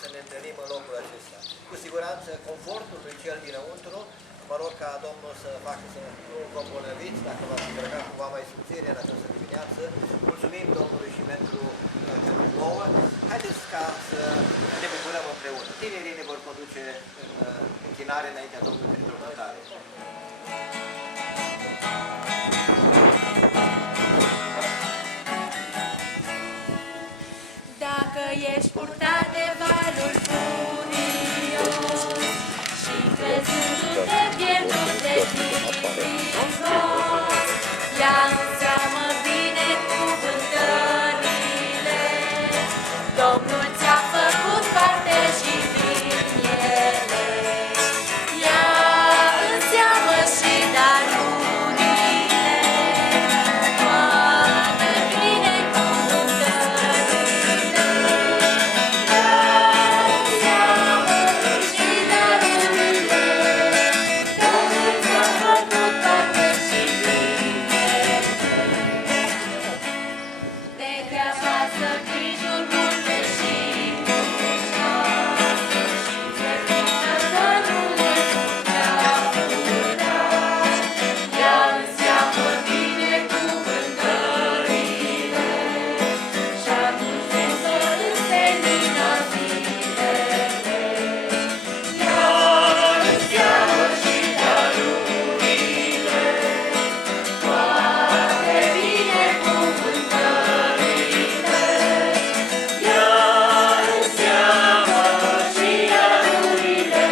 să ne întâlnim în locul acesta. Cu siguranță, confortul lui cel dinăuntru, mă rog ca Domnul să facă să nu vă îmbolnăviți, dacă v-ați îmbrăcat cumva mai subțire în această dimineață. Mulțumim Domnului și pentru nouă. Haideți ca să ne bucurăm împreună. Tinerii ne vor conduce în închinare înaintea Domnului pentru cântare. Dacă ești purtat de valul furios și crezându-te pierdut de Hristos, ia în seamă binecuvântările. Domnul ți-a făcut parte și din ele. Ia în seamă și darurile, toate binecuvântările. Ia în seamă și darurile, Domnul ți-a făcut parte și din ele. Te cheamă să grijuri multe și ușor, și te frică că nu le putea pura. Ia în seamă binecuvântările și atunci vei să însemina zilele. Ia în seamă și darurile, toate binecuvântările. Ia în seamă și darurile,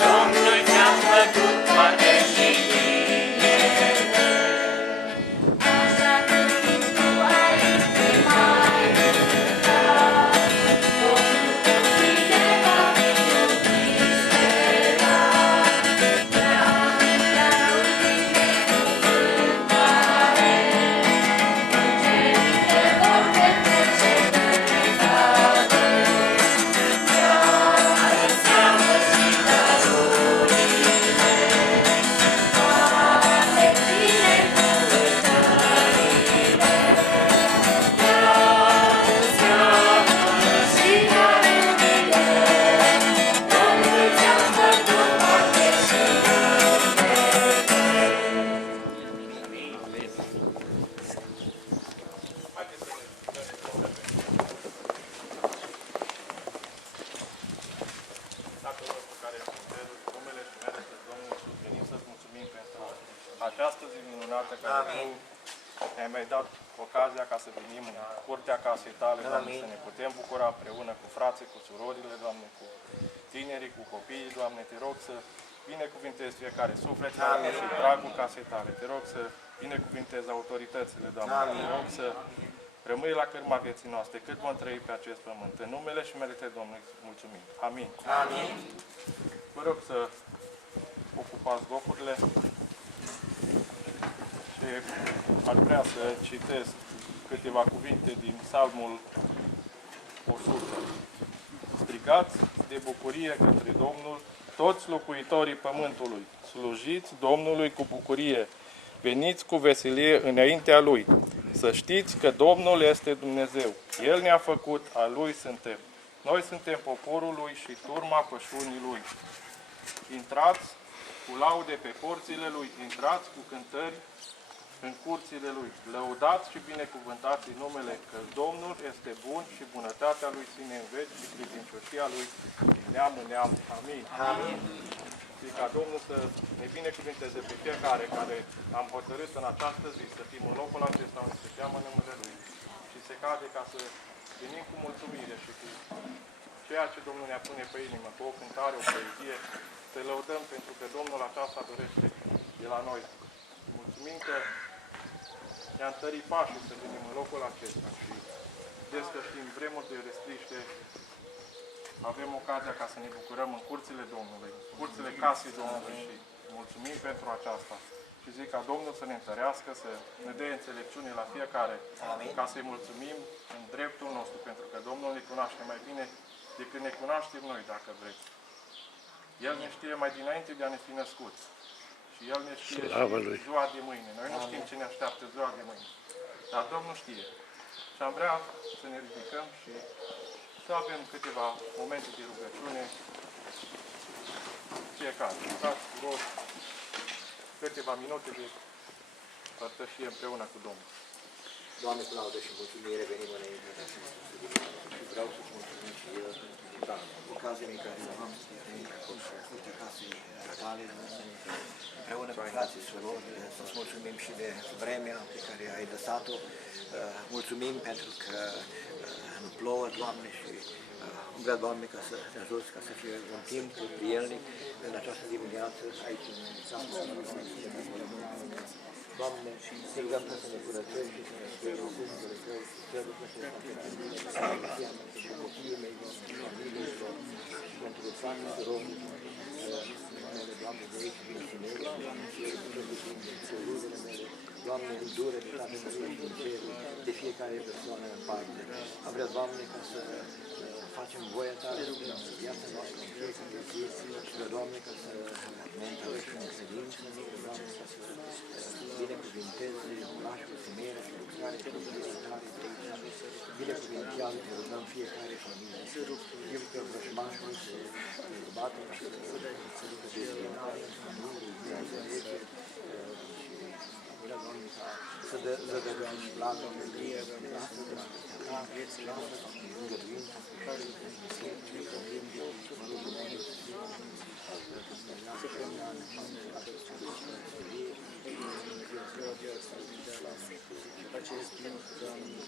Domnul ți-a făcut parte și din ele. Așa când tu ai fi mai rugat, Domnul cu tine va fi disperat. Ia în darul binecuvântare, îngerii te vor petrece dăruitate. Ia în seamă și darurile, toate binecuvântările. Ia în seamă și darurile, Domnul ți-a făcut parte și din Tatăl nostru care ești în ceruri, numele și numele Domnului Iisus, venim să-ți mulțumim pentru această zi minunată care Amin. Tu ne-ai mai dat ocazia ca să venim în curtea casei Tale, Doamne, Amin. să ne putem bucura împreună cu frații, cu surorile, Doamne, cu tinerii, cu copiii, Doamne, Te rog să binecuvintezi fiecare suflet, Doamne, Amin. și dragul casei Tale. Te rog să binecuvintezi autoritățile, Doamne. Amin. Te rog să rămâi la cârma vieții noastre, cât vom trăi pe acest pământ. În numele și merite Domnului, mulțumim. Amin. Amin. Vă rog să ocupați locurile și aș vrea să citesc câteva cuvinte din Psalmul 100. Strigați de bucurie către Domnul toți locuitorii pământului. Slujiți Domnului cu bucurie. Veniți cu veselie înaintea Lui. Să știți că Domnul este Dumnezeu. El ne-a făcut, a Lui suntem. Noi suntem poporul Lui și turma pășunii Lui. Intrați cu laude pe porțile Lui, intrați cu cântări în curțile Lui. Lăudați și binecuvântați în numele, că Domnul este bun și bunătatea Lui ține în veci și credincioșia Lui din neam în neam. Amin. Amin. Și ca Domnul să ne binecuvânteze pe fiecare care am hotărât în această zi să fim în locul acesta unde se cheamă numele Lui și se cade ca să venim cu mulțumire și cu ceea ce Domnul ne-a pune pe inimă, cu o cântare, o poezie, să lăudăm pentru că Domnul aceasta dorește de la noi. Mulțumim că ne-a întărit pașii să venim în locul acesta și des că știm vremuri de restriște, avem ocazia ca să ne bucurăm în curțile Domnului, în curțile casei Domnului și mulțumim pentru aceasta. Și zic ca Domnul să ne întărească, să ne dea înțelepciune la fiecare, Amin. ca să-i mulțumim în dreptul nostru, pentru că Domnul ne cunoaște mai bine decât ne cunoaștem noi, dacă vreți. El ne știe mai dinainte de a ne fi născuți. Și El ne știe și ziua de mâine. Noi nu știm ce ne așteaptă ziua de mâine. Dar Domnul știe. Și am vrea să ne ridicăm și să avem câteva momente de rugăciune. Fiecare, stați cu rost, câteva minute de părtășie împreună cu Domnul. Doamne, cu laudă și mulțumire, venim înainte ta și vreau să-ți mulțumim și eu pentru ocazia în care am să te curtea casei tale, împreună cu frații surori, să-ți mulțumim și de vremea pe care ai lăsat-o. Mulțumim pentru că nu plouă, Doamne, și vrea, Doamne, ca să te ajuți, ca să fie un timp prielnic în această dimineață aici în satul Doamne, te rugăm să ne curățești și să ne spui Sfântele Tău, cerul să te facă pentru copiii mei, pentru familiei lor, pentru frații romii, mele, Doamne, de aici, din Sinele, Doamne, și eu, pentru rudele mele, Doamne, îndură de toate mările din cerul, de fiecare persoană în parte. Am vrea, Doamne, ca să facem voia Ta în viața noastră, în fiecare zi, și vrea, Doamne, ca să ne întărești în credință, Doamne, ca să binecuvinteze orașul, femeile, și lucrare, și lucrare tale de aici. Binecuvintează, te rugăm fiecare familie. Eu pe vrăjmașul să bată, ca să ducă dezbinare în familie, viața rece, Doamne, ca să dădăm și plată, lasă și îngăduință, care acest timp, Doamne,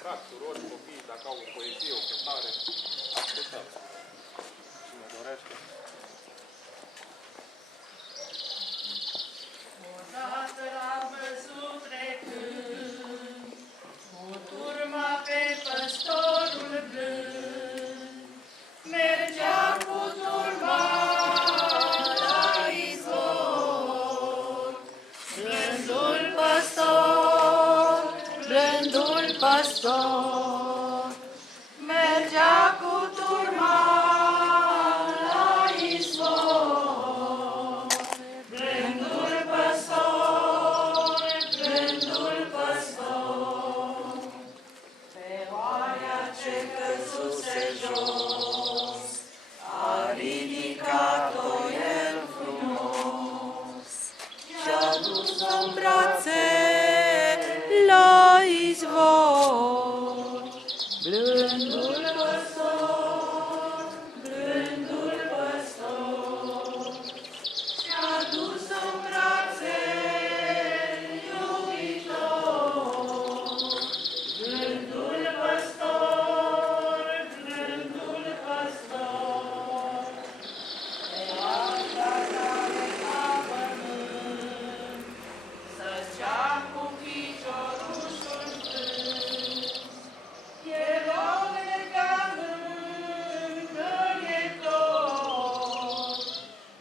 frați, surori, copii, dacă au o poezie, o cântare, ascultăm. Cine dorește. Odată l-am văzut păstor mergea cu turma la izvor. Blândul păstor, pe oaia ce căzuse jos, a ridicat-o el frumos și-a dus-o în brațe la izvor. Blândul păstor, și-a dus-o în brațe iubitor. Blândul păstor, pe alta care ca pământ, să-ți-a cu piciorușul frânt. El o lega lângă ietor.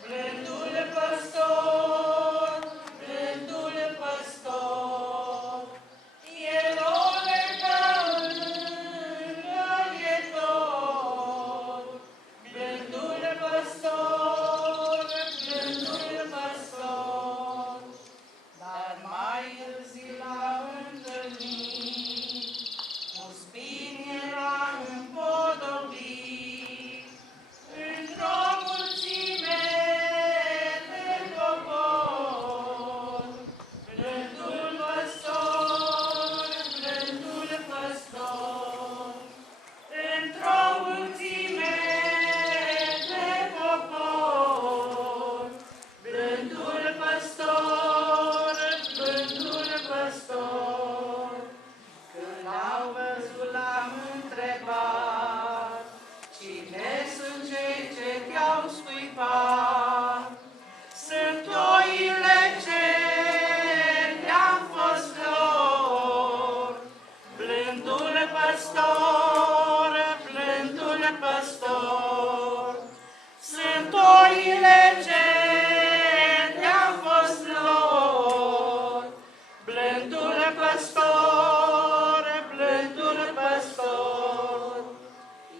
Blândul păstor, el o lega lângă ietor. Blândul păstor, dar mai târziu l-a întâlnit, cu spini era împodobit, într-o mulțime de popor. Blândul păstor, într-o mulțime de popor. Blândul păstor, când l-au văzut l-am întrebat, cine sunt cei ce te-au scuipat? Sunt oile ce le-am fost lor. Blândul păstor, sunt oile ce le-am fost lor. Blândul păstor,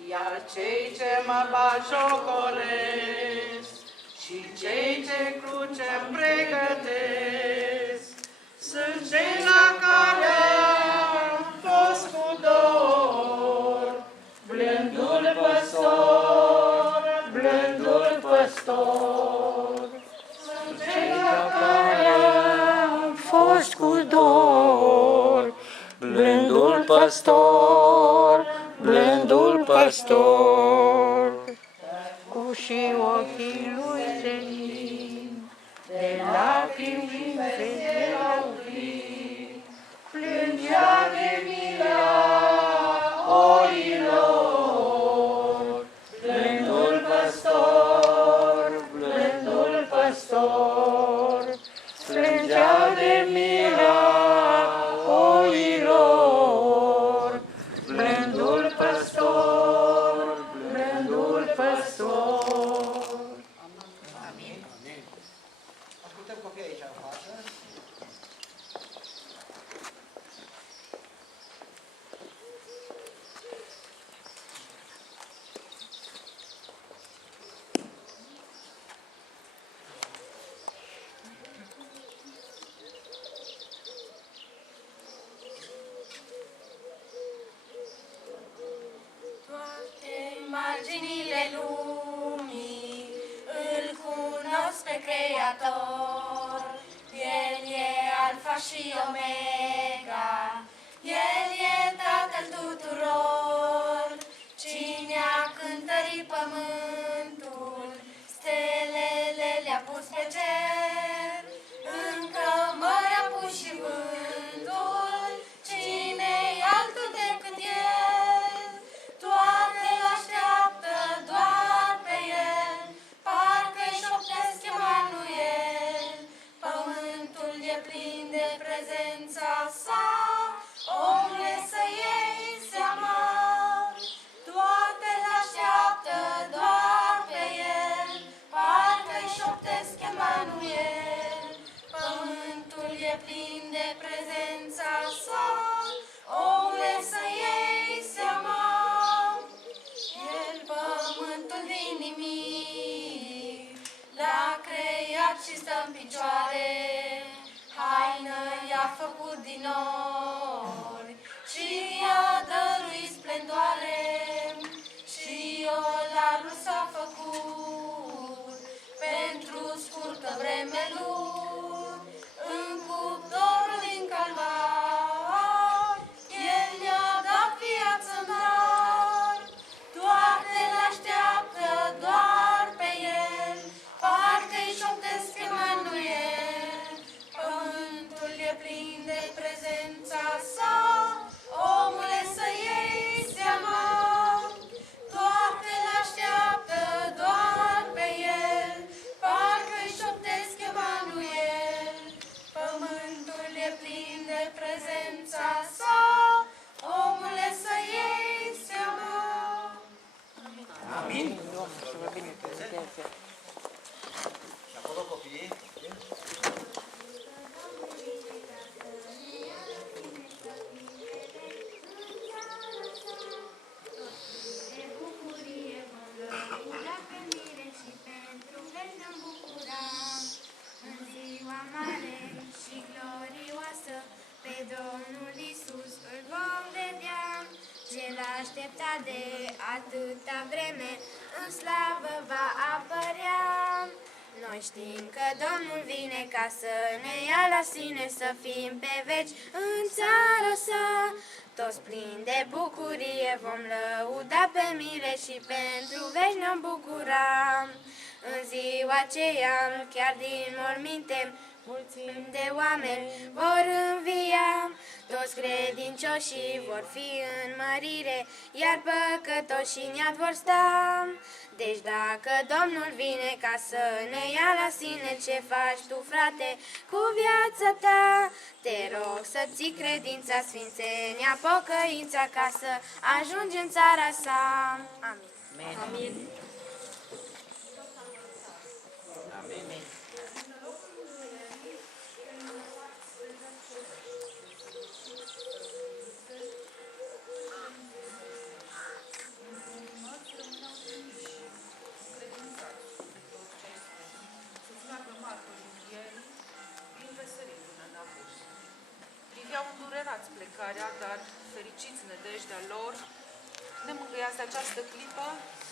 iar cei ce mă bagiocoresc și cei ce cruce-mi pregătesc, sunt cei la care am fost cu dor. Blândul păstor, sunt cei la care am fost cu dor. Blândul păstor, cu și ochii lui senin, de lacrimi și veselau plin, plângea de mila oilor. Blândul păstor, plângea de mila oilor. Blândul păstor, Amin. Ascultăm copiii aici în față. Toate marginile lumii îl cunosc pe Creator. El e Alfa și Omega, El e Tatăl tuturor. Cine a cântărit pământul, stelele le-a pus pe cer, încă mări a pus și vântul. Cine-i altul decât El? Toate l-așteaptă doar pe El, parcă-i șoptesc Emanuel. Pământul e plin de prezența Sa, omule să iei seama. Toate l-așteaptă doar pe El, parcă-i șoptesc Emanuel. Pământul e plin de prezența Sa, omule născut din nori și i-a dăruit splendoare și olarul s-a făcut pentru scurtă vreme lui în cuptorul din calvar. El ne-a dat viață în har, toate l-așteaptă doar pe el, parcă-i șoptesc Emanuel. Pământul e plin de prezența sa, omule să iei seama, toate l-așteaptă doar pe el, parcă-i șoptesc Emanuel. Pământul e plin de prezența sa, omule să iei seama. Amin. Doamne, să vă binecuvânteze. Și acolo copiii. De bucurie vom lăuda pe mire și pentru veci ne-am bucura. În ziua mare și glorioasă pe Domnul Iisus îl vom vedea. Cel așteptat de atâta vreme în slavă va apărea. Noi știm că Domnul vine ca să ne ia la sine, să fim pe veci în țara sa. Toți plini de bucurie vom lăuda pe mire și pentru veci ne-am bucura. În ziua aceea, chiar din morminte, mulțimi de oameni vor învia. Toți credincioșii vor fi în mărire, iar păcătoșii în iad vor sta. Deci dacă Domnul vine ca să ne ia la sine, ce faci tu, frate, cu viața ta? Te rog să ții credința, sfințenia, pocăința, ca să ajungi în țara sa. Amin. Amin. Priveau îndurerați plecarea, dar fericiți nădejdea lor, nemângâiați de această clipă,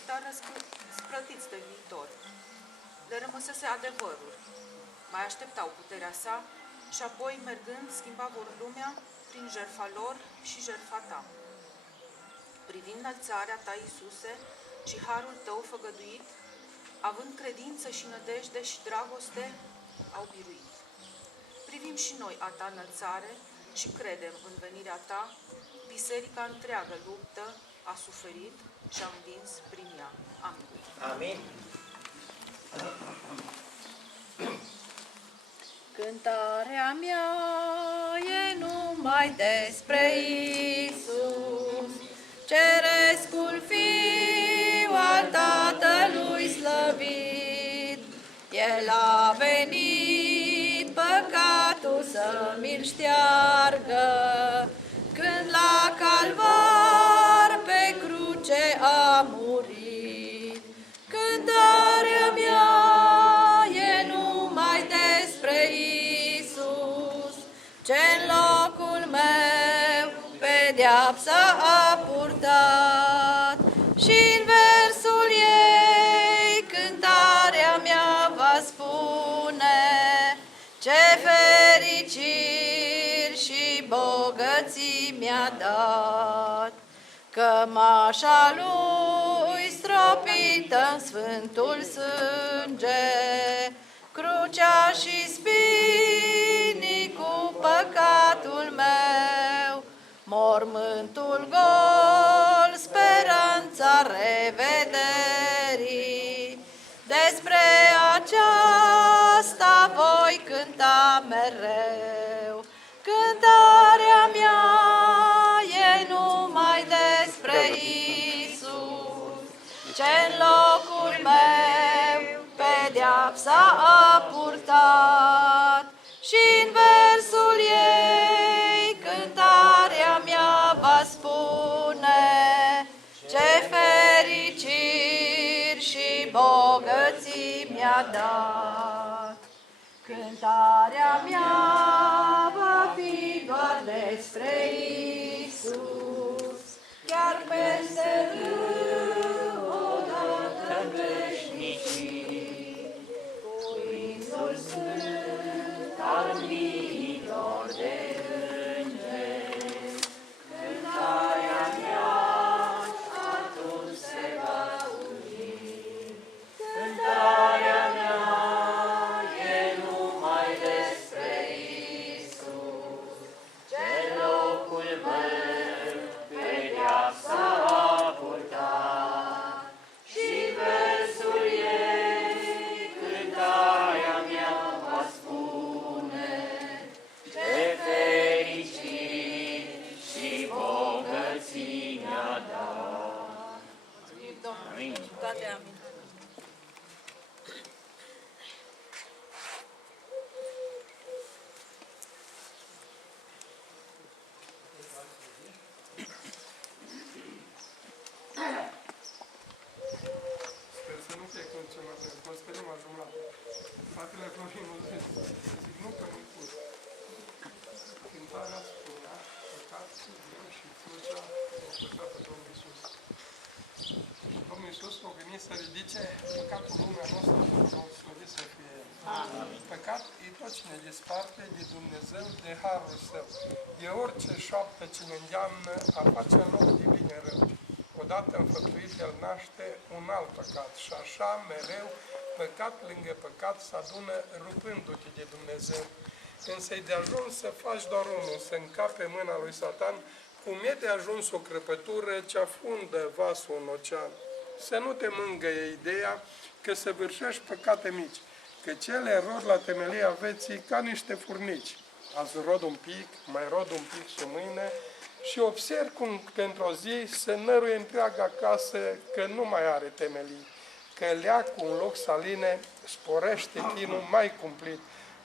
dar răsplătiți de viitor. Le rămăsese adevărul, mai așteptau puterea sa și apoi, mergând, schimba vor lumea prin jertfa lor și jertfa ta. Privind înălțarea ta, Iisuse, și harul tău făgăduit, având credință și nădejde și dragoste, au biruit. Privim și noi a ta înălțare și credem în venirea ta. Biserica întreagă luptă, a suferit și a învins prin ea. Amin. Amin. Cântarea mea e numai despre Iisus, cerescul Fiu al Tatălui slăvit. El a venit păcatul să mi-l șteargă, când la calvar pe cruce a murit. Cântarea mea e numai despre Iisus, ce-n locul meu pedeapsa a purtat. Și-n versul ei cântarea mea va spune, ce fericiri și bogății mi-a dat. Cămașa lui stropită-n sfântul sânge, crucea și spinii cu păcatul meu, mormântul gol, speranța revederii. Despre aceasta voi cânta mereu. Cântarea mea e numai despre Iisus, ce-n locul meu pedeapsa a purtat. Și-n versul ei cântarea mea va spune, ce fericiri și bogății mi-a dat. Cântarea mea va fi doar despre Iisus, chiar peste râu, odată în veșnicii, cuvințul sfânt al miilor de îngeri, cântarea mea atunci se va auzi. Cântarea mea e numai despre Iisus, ce locul meu pedeapsa a purtat, și versul ei cântarea mea va spune, ce fericit și bogății mi-a dat. Amin. Toate amin. Sper să nu fie concemat, pentru că o sperăm la jumătate. Fratele Florin o zic, nu că nu-i pus. Cântarea spunea, păcat și greu și crucea o păcat pe Domnul Iisus. Domnul Iisus o venit să ridice păcatul lumea noastră, Domnul slăvit să fie El. Păcat e tot ce ne desparte de Dumnezeu, de harul Său. E orice șoaptă ce ne îndeamnă a face în loc de bine rău. Odată înfăptuit, El naște un alt păcat și așa, mereu, păcat lângă păcat se adună rupându-te de Dumnezeu. Însă-i de ajuns să faci doar unul, să încape mâna lui Satan, cum e de ajuns o crăpătură ce afundă vasul în ocean. Să nu te mângăie ideea că săvârșești păcate mici, că cele rod la temelia vieții ca niște furnici. Azi rod un pic, mai rod un pic și mâine, și observ cum pentru o zi se năruie întreaga casă că nu mai are temelii, că leacul în loc să aline sporește chinul mai cumplit.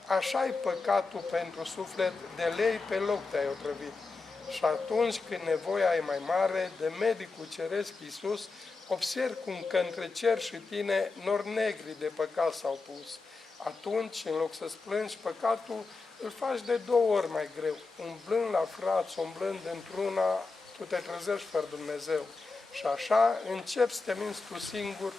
Așa-i păcatul pentru suflet, de lei pe loc te-ai otrăvit. Și atunci când nevoia e mai mare, de medicul ceresc Iisus, observ cum că între cer și tine nori negri de păcat s-au pus. Atunci, în loc să-ți plângi păcatul, îl faci de 2 ori mai greu. Umblând la frați, umblând într-una, tu te trezești fără Dumnezeu. Și așa începi să te minți tu singur,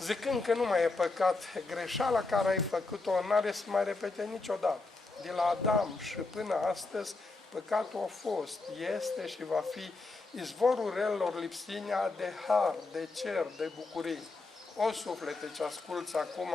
zicând că nu mai e păcat. Greșeala care ai făcut-o n-are să mai repete niciodată. De la Adam și până astăzi, păcatul a fost, este și va fi izvorul relelor lipsinea de har, de cer, de bucurii. O suflete ce asculți acum,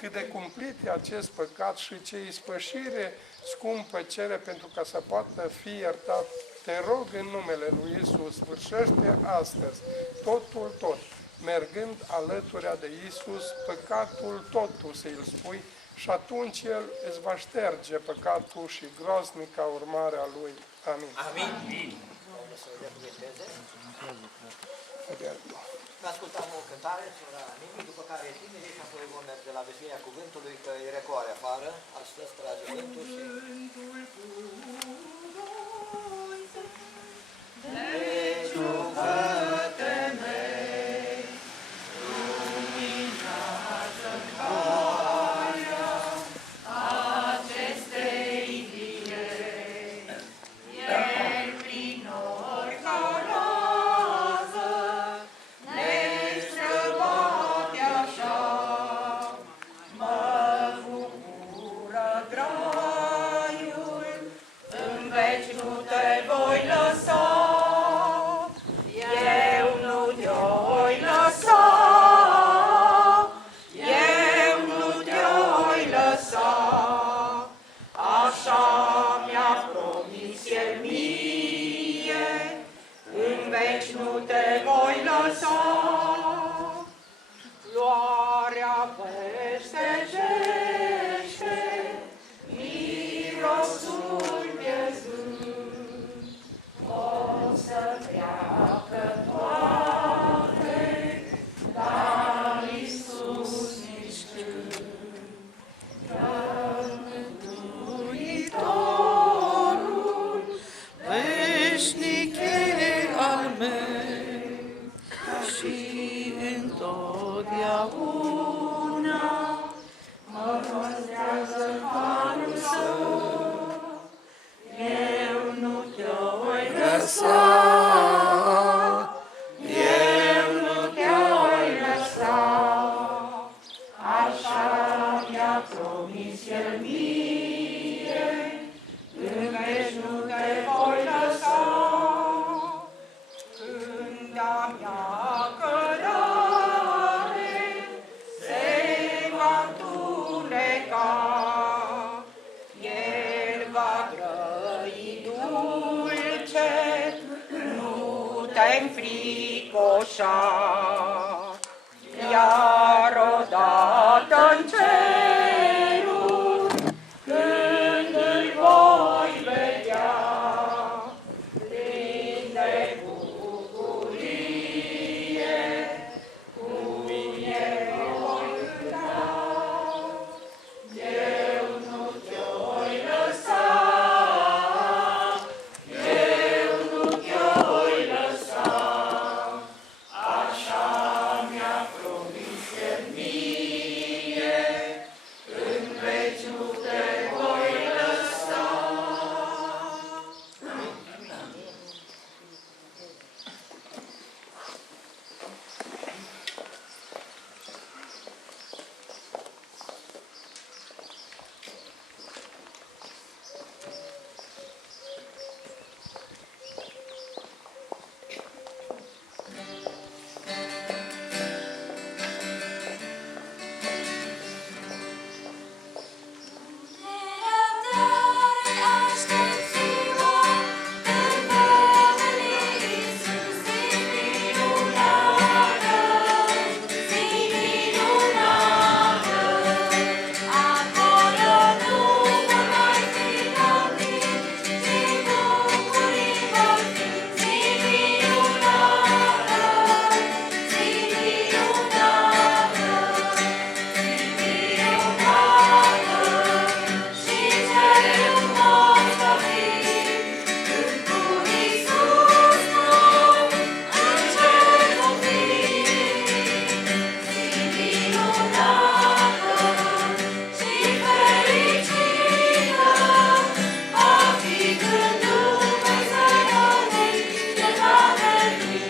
cât de cumplit e acest păcat și ce ispășire scumpă cere pentru ca să poată fi iertat. Te rog în numele lui Iisus, sfârșește astăzi totul tot, mergând alăturea de Iisus, păcatul totul să-i spui și atunci El îți va șterge păcatul și groaznica urmare a Lui. Amin. Amin. Domnul să vă binecuvânteze. Ascultam o cântare, sora Nimi, după care tinerii și apoi vom merge la vestirea cuvântului, că e recoare afară, astăzi trage vântul și... Veșnic e al meu. lăsa, eu nu te-oi lăsa, așa mi-a promis El mie, în veci nu te voi lăsa. Când a mea cărare se va întuneca, El va grăi dulce, nu te înfricoșa. Iar odată-n cerul, când îl voi vedea, plin de bucurie, cu mine voi cânta. Eu nu te-oi lăsa, eu nu te-oi lăsa, așa mi-a promis El mie, în veci nu te voi lăsa. Nerăbdare aștept ziua când va veni Iisus, zi minunată, zi minunată. Acolo nu vor mai fi grăbiri, ci bucurii vor fi. Zi minunată, zi minunată, zi minunată. Și cerul frumos va fi, când cu Iisus nou în cer vom fi. Zi minunată și fericită va fi când Dumnezeu alegi El va veni.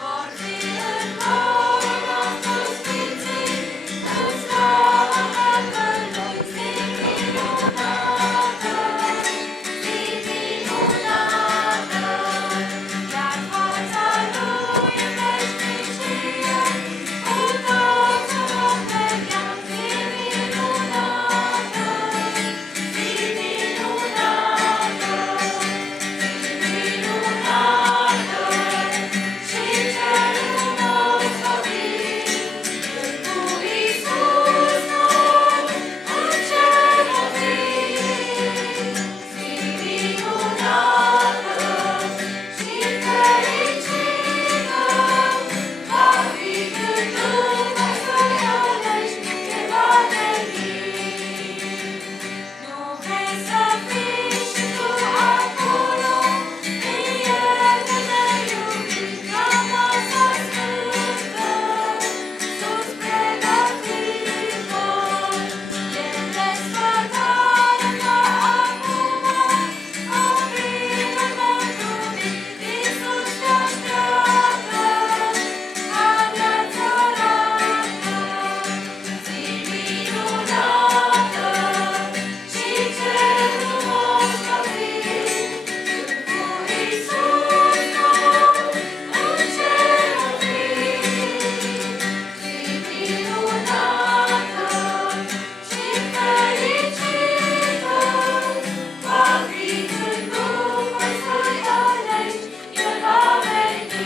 Vor fi în corul nostru sfinții, în slavă Tatălui. Zi minunată, zi minunată, iar fața Lui în veșnicie cu toți vom vedea. Zi minunată, zi minunată, zi minunată, și cerul frumos va fi, când cu Iisus nou în cer vom fi. Zi minunată și fericită va fi când Dumnezeu alegi El va veni. Nu vrei să fii și tu acolo, prieten neiubit, la masa sfântă, sus pregătită. E desfătare ca acum, oprită pentru mine, Iisus te așteaptă, ca viața rată. Zi minunată și cerul frumos va fi, când cu Iisus nou în cer vom fi. Zi minunată și fericită va fi când Dumnezeu alegi El va veni.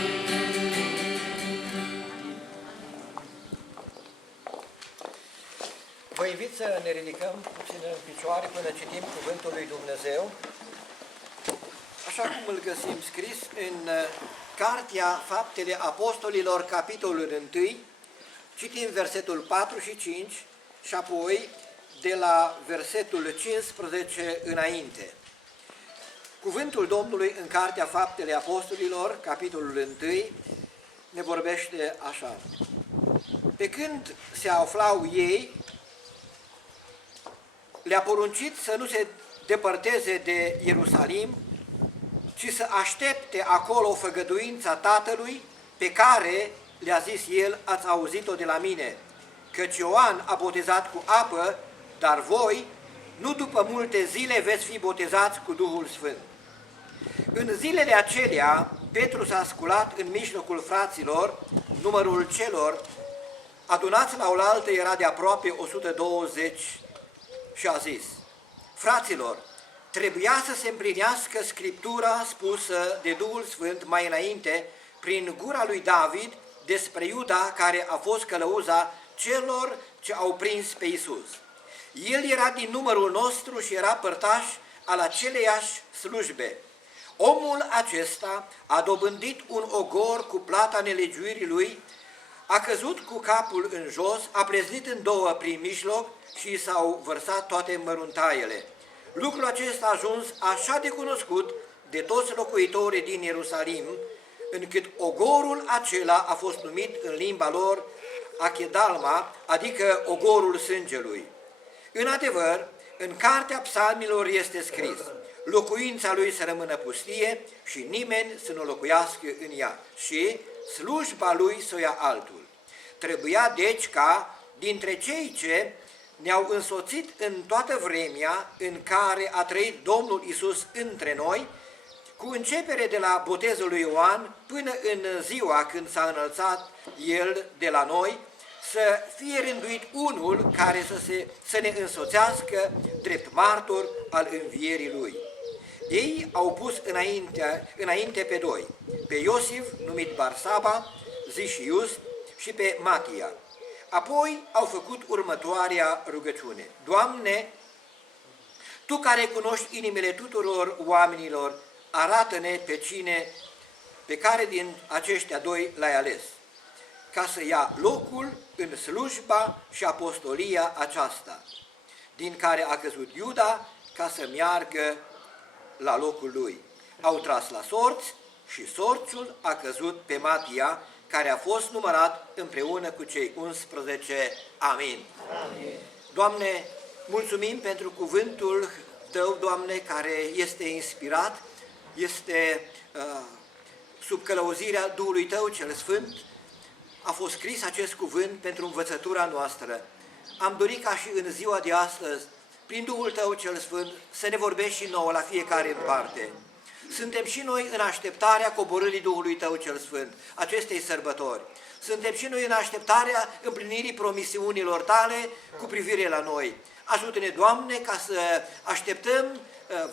Vă invit să ne ridicăm puțin în picioare până citim Cuvântul lui Dumnezeu, așa cum îl găsim scris în Cartea Faptele Apostolilor, capitolul 1, citim versetul 4 și 5 și apoi de la versetul 15 înainte. Cuvântul Domnului în Cartea Faptele Apostolilor, capitolul 1, ne vorbește așa. Pe când se aflau ei, le-a poruncit să nu se depărteze de Ierusalim, ci să aștepte acolo făgăduința Tatălui pe care le-a zis El, ați auzit-o de la mine, căci Ioan a botezat cu apă, dar voi, nu după multe zile, veți fi botezați cu Duhul Sfânt. În zilele acelea, Petru s-a sculat în mijlocul fraților, numărul celor adunați la oaltă era de aproape 120 și a zis: fraților, trebuia să se împlinească Scriptura spusă de Duhul Sfânt mai înainte prin gura lui David despre Iuda, care a fost călăuza celor ce au prins pe Iisus. El era din numărul nostru și era părtaș al aceleiași slujbe. Omul acesta a dobândit un ogor cu plata nelegiuirii lui, a căzut cu capul în jos, a pleznit în două prin mijloc și i s-au vărsat toate măruntaiele. Lucrul acesta a ajuns așa de cunoscut de toți locuitorii din Ierusalim, încât ogorul acela a fost numit în limba lor Akedalma, adică ogorul sângelui. În adevăr, în cartea psalmilor este scris: locuința lui să rămână pustie și nimeni să nu locuiască în ea, și slujba lui să o ia altul. Trebuia deci ca dintre cei ce ne-au însoțit în toată vremea în care a trăit Domnul Iisus între noi, cu începere de la botezul lui Ioan până în ziua când s-a înălțat El de la noi, să fie rânduit unul care să ne însoțească drept martor al învierii Lui. Ei au pus înainte pe doi, pe Iosif, numit Barsaba, zis și Iust, și pe Matia. Apoi au făcut următoarea rugăciune: Doamne, Tu care cunoști inimile tuturor oamenilor, arată-ne pe care din aceștia doi l-ai ales, ca să ia locul în slujba și apostolia aceasta, din care a căzut Iuda, ca să meargă la locul lui. Au tras la sorți și sorțul a căzut pe Matia, care a fost numărat împreună cu cei 11. Amin. Amin. Doamne, mulțumim pentru cuvântul Tău, Doamne, care este inspirat, este sub călăuzirea Duhului Tău cel Sfânt. A fost scris acest cuvânt pentru învățătura noastră. Am dorit ca și în ziua de astăzi, prin Duhul Tău cel Sfânt, să ne vorbești și nouă la fiecare în parte. Suntem și noi în așteptarea coborârii Duhului Tău cel Sfânt, acestei sărbători. Suntem și noi în așteptarea împlinirii promisiunilor Tale cu privire la noi. Ajută-ne, Doamne, ca să așteptăm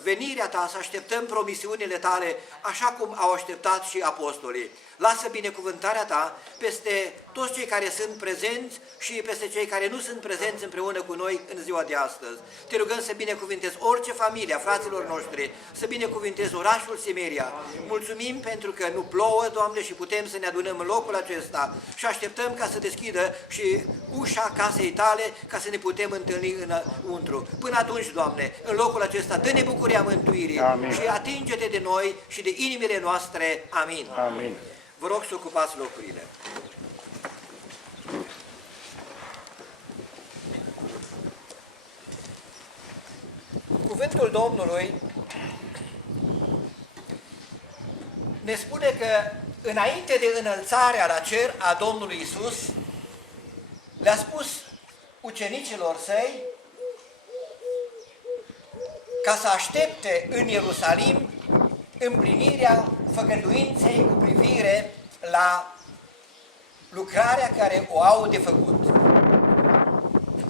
venirea Ta, să așteptăm promisiunile Tale, așa cum au așteptat și apostolii. Lasă binecuvântarea Ta peste toți cei care sunt prezenți și peste cei care nu sunt prezenți împreună cu noi în ziua de astăzi. Te rugăm să binecuvântezi orice familie a fraților noștri, să binecuvântezi orașul Simeria. Mulțumim pentru că nu plouă, Doamne, și putem să ne adunăm în locul acesta și așteptăm ca să deschidă și ușa casei Tale, ca să ne putem întâlni înăuntru. Până atunci, Doamne, în locul acesta, dă-ne bucuria mântuirii. Amin. Și atinge-te de noi și de inimile noastre. Amin. Amin. Vă rog să ocupați locurile. Cuvântul Domnului ne spune că înainte de înălțarea la cer a Domnului Iisus, le-a spus ucenicilor Săi ca să aștepte în Ierusalim împlinirea făgăduinței cu privire la lucrarea care o au de făcut.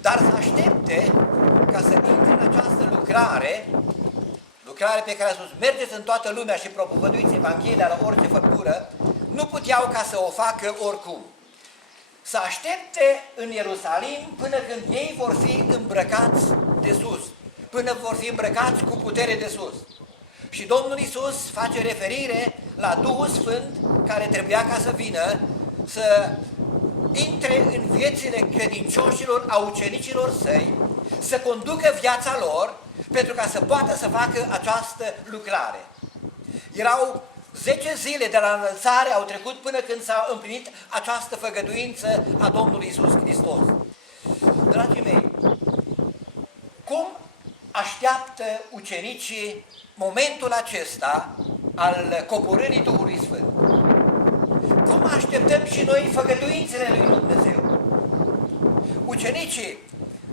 Dar să aștepte ca să intre în această lucrare pe care a spus: mergeți în toată lumea și propovăduiți Evanghelia la orice făptură, nu puteau ca să o facă oricum. Să aștepte în Ierusalim până când ei vor fi îmbrăcați de sus, până vor fi îmbrăcați cu putere de sus. Și Domnul Iisus face referire la Duhul Sfânt care trebuia ca să vină, să intre în viețile credincioșilor, a ucenicilor Săi, să conducă viața lor pentru ca să poată să facă această lucrare. Erau 10 zile de la înălțare, au trecut până când s-a împlinit această făgăduință a Domnului Iisus Hristos. Dragii mei, cum așteaptă ucenicii momentul acesta al coborârii Duhului Sfânt. Cum așteptăm și noi făgăduințele lui Dumnezeu? Ucenicii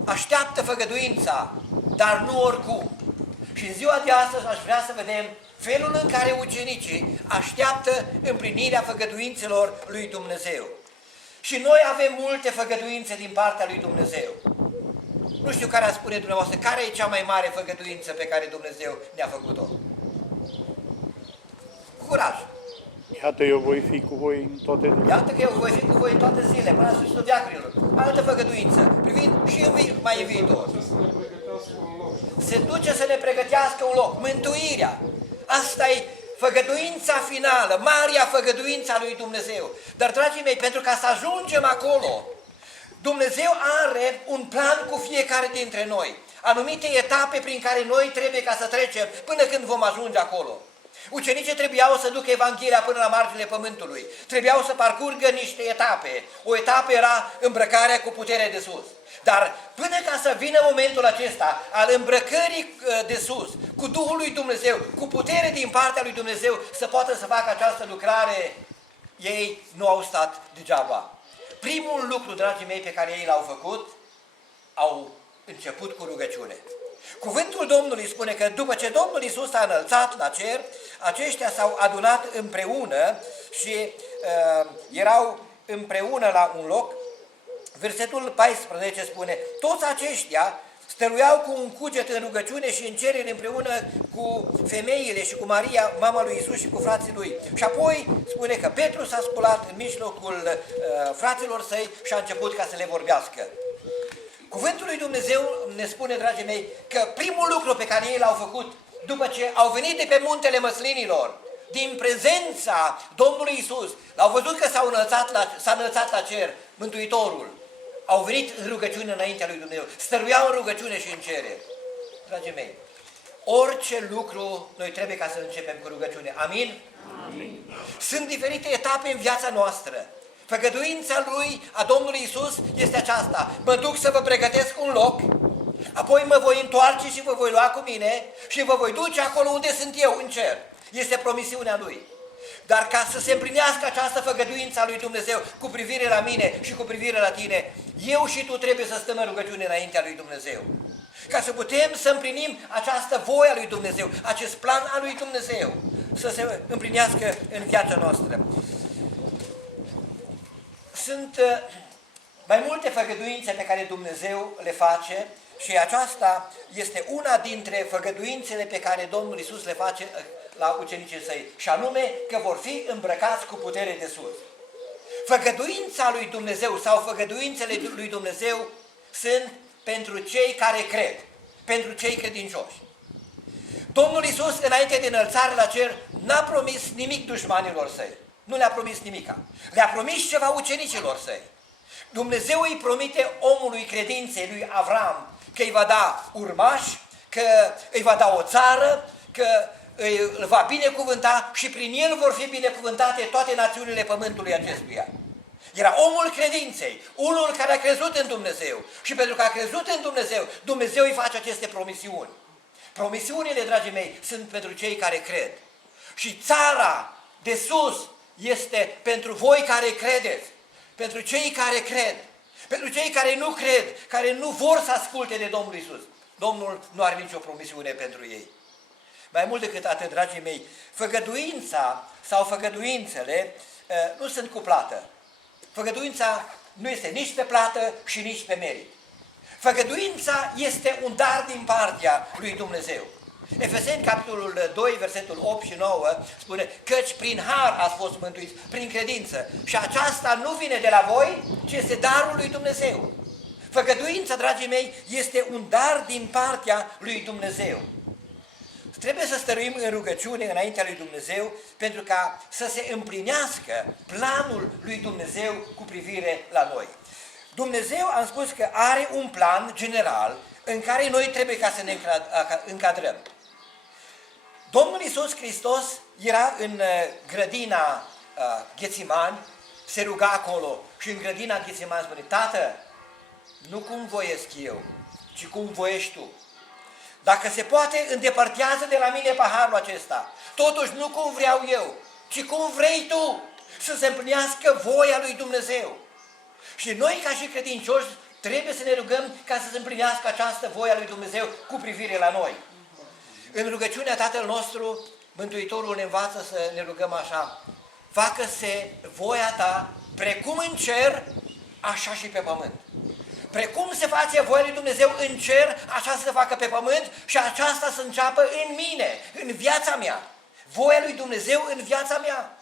așteaptă făgăduința, dar nu oricum. Și în ziua de astăzi aș vrea să vedem felul în care ucenicii așteaptă împlinirea făgăduințelor lui Dumnezeu. Și noi avem multe făgăduințe din partea lui Dumnezeu. Nu știu care a spune dumneavoastră, care e cea mai mare făgăduință pe care Dumnezeu ne-a făcut-o? Cu curaj! Iată, eu voi fi cu voi în toate zilele. Iată că eu voi fi cu voi în toate zilele, până la sfârșitul veacurilor. Altă făgăduință, privind și mai în viitor. Să ne pregătească un loc. Se duce să ne pregătească un loc, mântuirea. Asta e făgăduința finală, marea făgăduința lui Dumnezeu. Dar, dragii mei, pentru ca să ajungem acolo, Dumnezeu are un plan cu fiecare dintre noi. Anumite etape prin care noi trebuie ca să trecem până când vom ajunge acolo. Ucenicii trebuiau să ducă Evanghelia până la marginile pământului. Trebuiau să parcurgă niște etape. O etapă era îmbrăcarea cu putere de sus. Dar până ca să vină momentul acesta al îmbrăcării de sus, cu Duhul lui Dumnezeu, cu putere din partea lui Dumnezeu, să poată să facă această lucrare, ei nu au stat degeaba. Primul lucru, dragii mei, pe care ei l-au făcut, au început cu rugăciune. Cuvântul Domnului spune că după ce Domnul Iisus s-a înălțat la cer, aceștia s-au adunat împreună și erau împreună la un loc. Versetul 14 spune, toți aceștia stăruiau cu un cuget în rugăciune și în cerere împreună cu femeile și cu Maria, mama lui Iisus și cu frații lui. Și apoi spune că Petru s-a sculat în mijlocul fraților săi și a început ca să le vorbească. Cuvântul lui Dumnezeu ne spune, dragii mei, că primul lucru pe care ei l-au făcut după ce au venit de pe muntele Măslinilor, din prezența Domnului Iisus, l-au văzut că s-a înălțat la cer Mântuitorul, au venit în rugăciune înaintea lui Dumnezeu, stăruiau în rugăciune și în cerere. Dragii mei, orice lucru noi trebuie ca să începem cu rugăciune. Amin? Amin. Sunt diferite etape în viața noastră. Făgăduința lui, a Domnului Iisus, este aceasta. Mă duc să vă pregătesc un loc, apoi mă voi întoarce și vă voi lua cu mine și vă voi duce acolo unde sunt eu, în cer. Este promisiunea lui. Dar ca să se împlinească această făgăduință a lui Dumnezeu cu privire la mine și cu privire la tine, eu și tu trebuie să stăm în rugăciune înaintea lui Dumnezeu. Ca să putem să împlinim această voie a lui Dumnezeu, acest plan al lui Dumnezeu, să se împlinească în viața noastră. Sunt mai multe făgăduințe pe care Dumnezeu le face și aceasta este una dintre făgăduințele pe care Domnul Iisus le face la ucenicii săi, și anume că vor fi îmbrăcați cu putere de sus. Făgăduința lui Dumnezeu sau făgăduințele lui Dumnezeu sunt pentru cei care cred, pentru cei credincioși. Domnul Iisus, înainte de înălțare la cer, n-a promis nimic dușmanilor săi. Nu le-a promis nimica. Le-a promis ceva ucenicilor săi. Dumnezeu îi promite omului credinței lui Avram că îi va da urmași, că îi va da o țară, că îl va binecuvânta și prin el vor fi binecuvântate toate națiunile pământului acestuia. Era omul credinței, unul care a crezut în Dumnezeu și pentru că a crezut în Dumnezeu, Dumnezeu îi face aceste promisiuni. Promisiunile, dragii mei, sunt pentru cei care cred. Și țara de sus este pentru voi care credeți, pentru cei care cred, pentru cei care nu cred, care nu vor să asculte de Domnul Iisus. Domnul nu are nicio promisiune pentru ei. Mai mult decât atât, dragii mei, făgăduința sau făgăduințele nu sunt cu plată. Făgăduința nu este nici pe plată și nici pe merit. Făgăduința este un dar din partea lui Dumnezeu. Efeseni, capitolul 2, versetul 8 și 9, spune căci prin har ați fost mântuiți, prin credință. Și aceasta nu vine de la voi, ci este darul lui Dumnezeu. Făgăduința, dragii mei, este un dar din partea lui Dumnezeu. Trebuie să stăruim în rugăciune înaintea lui Dumnezeu pentru ca să se împlinească planul lui Dumnezeu cu privire la noi. Dumnezeu, am spus că are un plan general în care noi trebuie ca să ne încadrăm. Domnul Iisus Hristos era în grădina Ghețimani, se ruga acolo și în grădina Ghețimani spune, Tată, nu cum voiesc eu, ci cum voiești tu. Dacă se poate, îndepărtează de la mine paharul acesta. Totuși nu cum vreau eu, ci cum vrei tu, să se împlinească voia lui Dumnezeu. Și noi, ca și credincioși, trebuie să ne rugăm ca să se împlinească această voia lui Dumnezeu cu privire la noi. În rugăciunea Tatăl nostru, Mântuitorul ne învață să ne rugăm așa: facă-se voia ta precum în cer, așa și pe pământ. Precum se face voia lui Dumnezeu în cer, așa să se facă pe pământ și aceasta să înceapă în mine, în viața mea. Voia lui Dumnezeu în viața mea.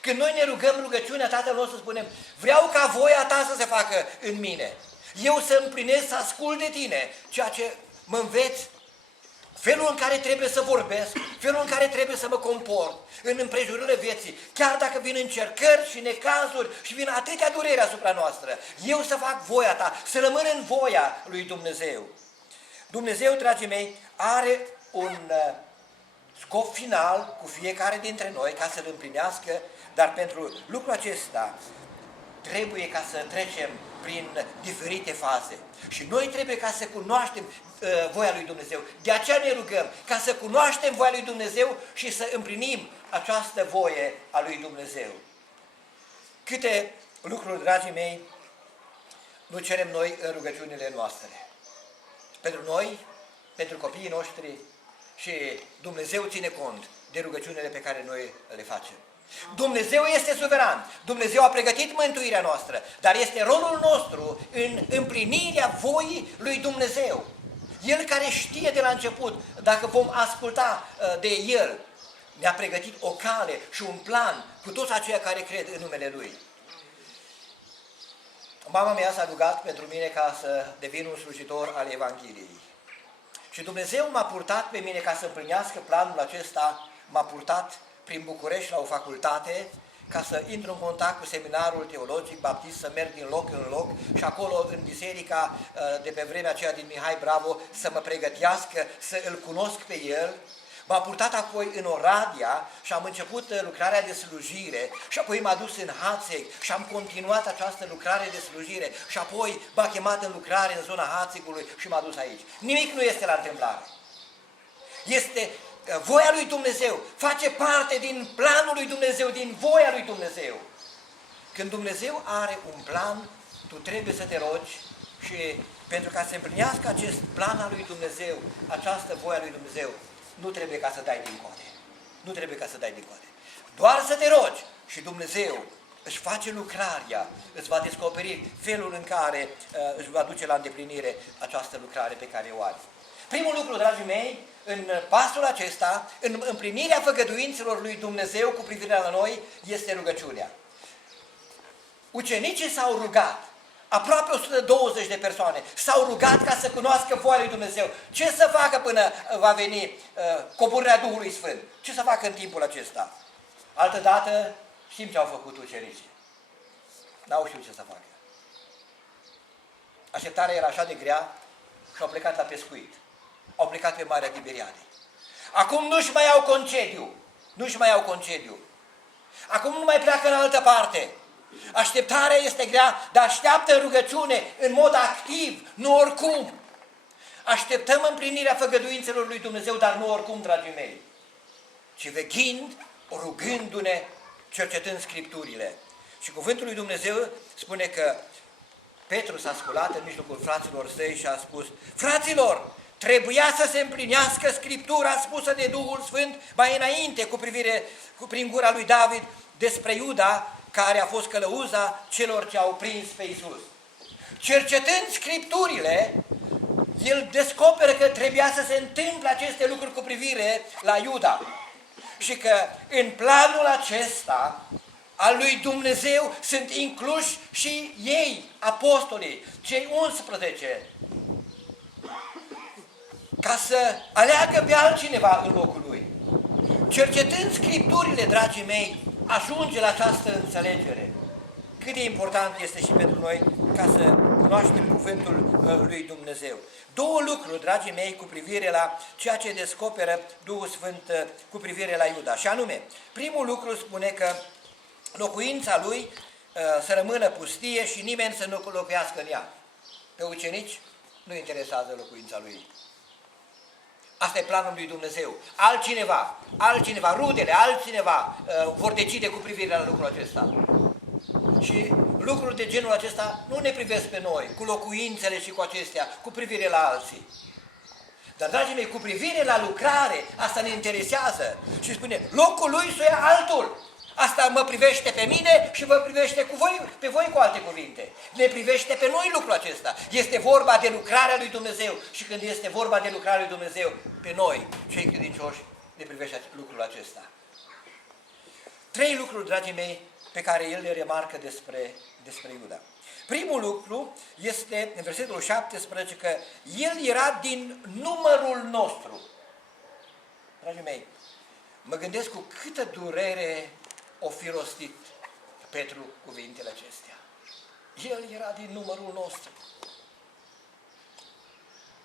Când noi ne rugăm rugăciunea Tatăl nostru, spunem: vreau ca voia ta să se facă în mine. Eu să împlinesc, să ascult de tine ceea ce mă înveți, felul în care trebuie să vorbesc, felul în care trebuie să mă comport în împrejurările vieții, chiar dacă vin încercări și necazuri și vin atâtea dureri asupra noastră, eu să fac voia ta, să rămân în voia lui Dumnezeu. Dumnezeu, dragii mei, are un scop final cu fiecare dintre noi ca să-l împlinească, dar pentru lucrul acesta trebuie ca să trecem prin diferite faze. Și noi trebuie ca să cunoaștem voia lui Dumnezeu. De aceea ne rugăm ca să cunoaștem voia lui Dumnezeu și să împlinim această voie a lui Dumnezeu. Câte lucruri, dragii mei, nu cerem noi în rugăciunile noastre. Pentru noi, pentru copiii noștri, și Dumnezeu ține cont de rugăciunile pe care noi le facem. Dumnezeu este suveran, Dumnezeu a pregătit mântuirea noastră, dar este rolul nostru în împlinirea voii lui Dumnezeu. El care știe de la început, dacă vom asculta de El, ne-a pregătit o cale și un plan cu toți aceia care cred în numele Lui. Mama mea s-a rugat pentru mine ca să devin un slujitor al Evangheliei. Și Dumnezeu m-a purtat pe mine ca să împlinească planul acesta, m-a purtat prin București la o facultate, ca să intru în contact cu seminarul teologic baptist, să merg din loc în loc și acolo în biserica de pe vremea aceea din Mihai Bravo să mă pregătească, să îl cunosc pe el. M-a purtat apoi în Oradea și am început lucrarea de slujire și apoi m-a dus în Hațeg și am continuat această lucrare de slujire și apoi m-a chemat în lucrare în zona Hațegului și m-a dus aici. Nimic nu este la întâmplare. Este voia lui Dumnezeu, face parte din planul lui Dumnezeu, din voia lui Dumnezeu. Când Dumnezeu are un plan, tu trebuie să te rogi și pentru ca să împlinească acest plan al lui Dumnezeu, această voia lui Dumnezeu, nu trebuie ca să dai din coate. Nu trebuie ca să dai din coate. Doar să te rogi și Dumnezeu își face lucrarea, îți va descoperi felul în care își va duce la îndeplinire această lucrare pe care o are. Primul lucru, dragii mei, în pasul acesta, în împlinirea făgăduințelor lui Dumnezeu cu privire la noi, este rugăciunea. Ucenicii s-au rugat, aproape 120 de persoane, s-au rugat ca să cunoască voia lui Dumnezeu. Ce să facă până va veni coborârea Duhului Sfânt? Ce să facă în timpul acesta? Altădată știm ce au făcut ucenicii. N-au știut ce să facă. Așteptarea era așa de grea și au plecat la pescuit. Au plecat pe Marea Tiberiade. Acum nu-și mai au concediu. Nu-și mai au concediu. Acum nu mai pleacă în altă parte. Așteptarea este grea, dar așteaptă rugăciune în mod activ, nu oricum. Așteptăm împlinirea făgăduințelor lui Dumnezeu, dar nu oricum, dragii mei, ci veghind, rugându-ne, cercetând Scripturile. Și cuvântul lui Dumnezeu spune că Petru s-a sculat în mijlocul fraților săi și a spus: fraților, trebuia să se împlinească Scriptura spusă de Duhul Sfânt mai înainte prin gura lui David despre Iuda, care a fost călăuza celor ce au prins pe Iisus. Cercetând Scripturile, el descoperă că trebuia să se întâmple aceste lucruri cu privire la Iuda. Și că în planul acesta al lui Dumnezeu sunt incluși și ei, apostolii, cei 11, ca să aleagă pe altcineva în locul lui. Cercetând Scripturile, dragii mei, ajunge la această înțelegere. Cât de important este și pentru noi ca să cunoaștem cuvântul lui Dumnezeu. Două lucruri, dragii mei, cu privire la ceea ce descoperă Duhul Sfânt cu privire la Iuda. Și anume, primul lucru spune că locuința lui să rămână pustie și nimeni să nu locuiască în ea. Pe ucenici nu interesează locuința lui. Asta e planul lui Dumnezeu. Altcineva, rudele, altcineva vor decide cu privire la lucrul acesta. Și lucruri de genul acesta nu ne privesc pe noi, cu locuințele și cu acestea, cu privire la alții. Dar, dragii mei, cu privire la lucrare, asta ne interesează. Și spune, locul lui să ia altul. Asta mă privește pe mine și vă privește pe voi cu alte cuvinte. Ne privește pe noi lucrul acesta. Este vorba de lucrarea lui Dumnezeu. Și când este vorba de lucrarea lui Dumnezeu, pe noi, cei credincioși, ne privește lucrul acesta. 3 lucruri, dragii mei, pe care el le remarcă despre Iuda. Primul lucru este, în versetul 17, că el era din numărul nostru. Dragii mei, mă gândesc cu câtă durere o fi rostit Petru cuvintele acestea. El era din numărul nostru.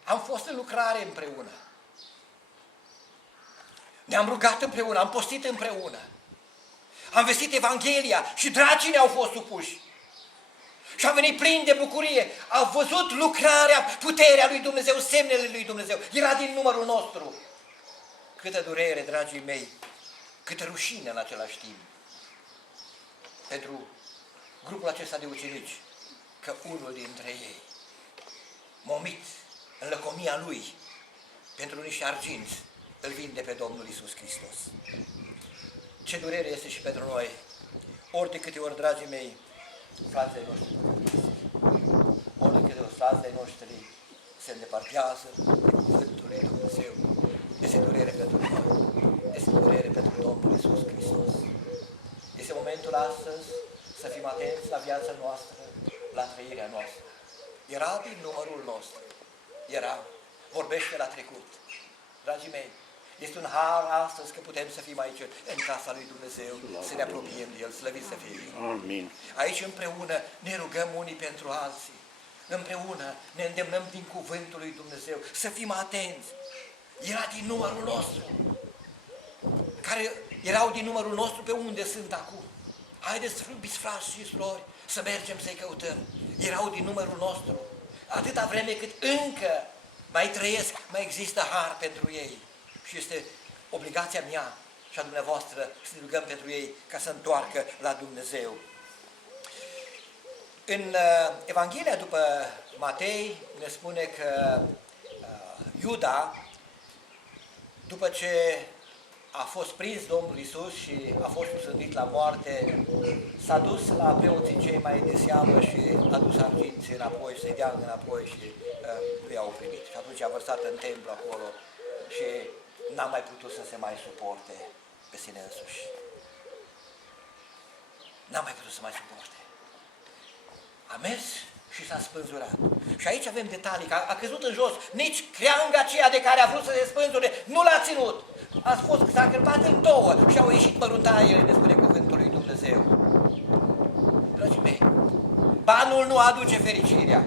Am fost în lucrare împreună. Ne-am rugat împreună, am postit împreună. Am vestit Evanghelia și dracii ne-au fost supuși. Și am venit plin de bucurie. Au văzut lucrarea, puterea lui Dumnezeu, semnele lui Dumnezeu. Era din numărul nostru. Câtă durere, dragii mei, câtă rușine în același timp. Pentru grupul acesta de ucenici, că unul dintre ei, momit în lăcomia lui, pentru niște arginți, îl vinde pe Domnul Iisus Hristos. Ce durere este și pentru noi, ori de câte ori, dragii mei, frații noștri, ori de câte ori frații noștri se îndepărtează de cuvântul lui Dumnezeu, este durere pentru noi, este durere pentru Domnul Iisus Hristos. Este momentul astăzi să fim atenți la viața noastră, la trăirea noastră. Era din numărul nostru, vorbește la trecut. Dragii mei, este un har astăzi că putem să fim aici în casa lui Dumnezeu, să ne apropiem de El, slăvit să fie El. Amin. Aici împreună ne rugăm unii pentru alții. Împreună ne îndemnăm din cuvântul lui Dumnezeu să fim atenți. Era din numărul nostru. Care erau din numărul nostru pe unde sunt acum. Haideți, iubiți frați și surori, să mergem să-i căutăm. Erau din numărul nostru. Atâta vreme cât încă mai trăiesc, mai există har pentru ei. Și este obligația mea și a dumneavoastră să ne rugăm pentru ei ca să întoarcă la Dumnezeu. În Evanghelia după Matei ne spune că Iuda, după ce a fost prins Domnul Iisus și a fost usândit la moarte, s-a dus la preoții cei mai de seamă și a dus arginții înapoi, să-i dea înapoi și nu i-au primit. Și atunci a vărsat în templu acolo și n-a mai putut să se mai suporte pe sine însuși. N-a mai putut să mai suporte. A mers și s-a spânzurat. Și aici avem detalii, că a căzut în jos, nici creanga aceea de care a vrut să se spânzure, nu l-a ținut. S-a încărpat în două și au ieșit măruntaiele, ne spune cuvântul lui Dumnezeu. Dragii mei, banul nu aduce fericirea.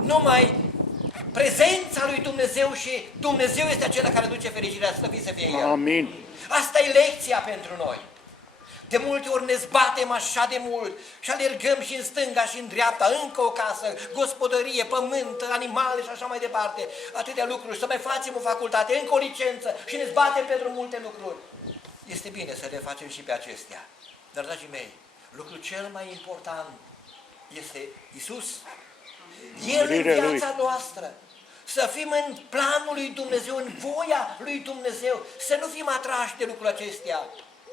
Numai prezența lui Dumnezeu și Dumnezeu este acela care duce fericirea, slăvit să fie El. Amin. Asta e lecția pentru noi. De multe ori ne zbatem așa de mult și alergăm și în stânga și în dreapta, încă o casă, gospodărie, pământ, animale și așa mai departe, atâtea lucruri, să mai facem o facultate, încă o licență și ne zbatem pentru multe lucruri. Este bine să le facem și pe acestea. Dar, dragii mei, lucrul cel mai important este Iisus. El în viața noastră. Să fim în planul lui Dumnezeu, în voia lui Dumnezeu, să nu fim atrași de lucrurile acestea,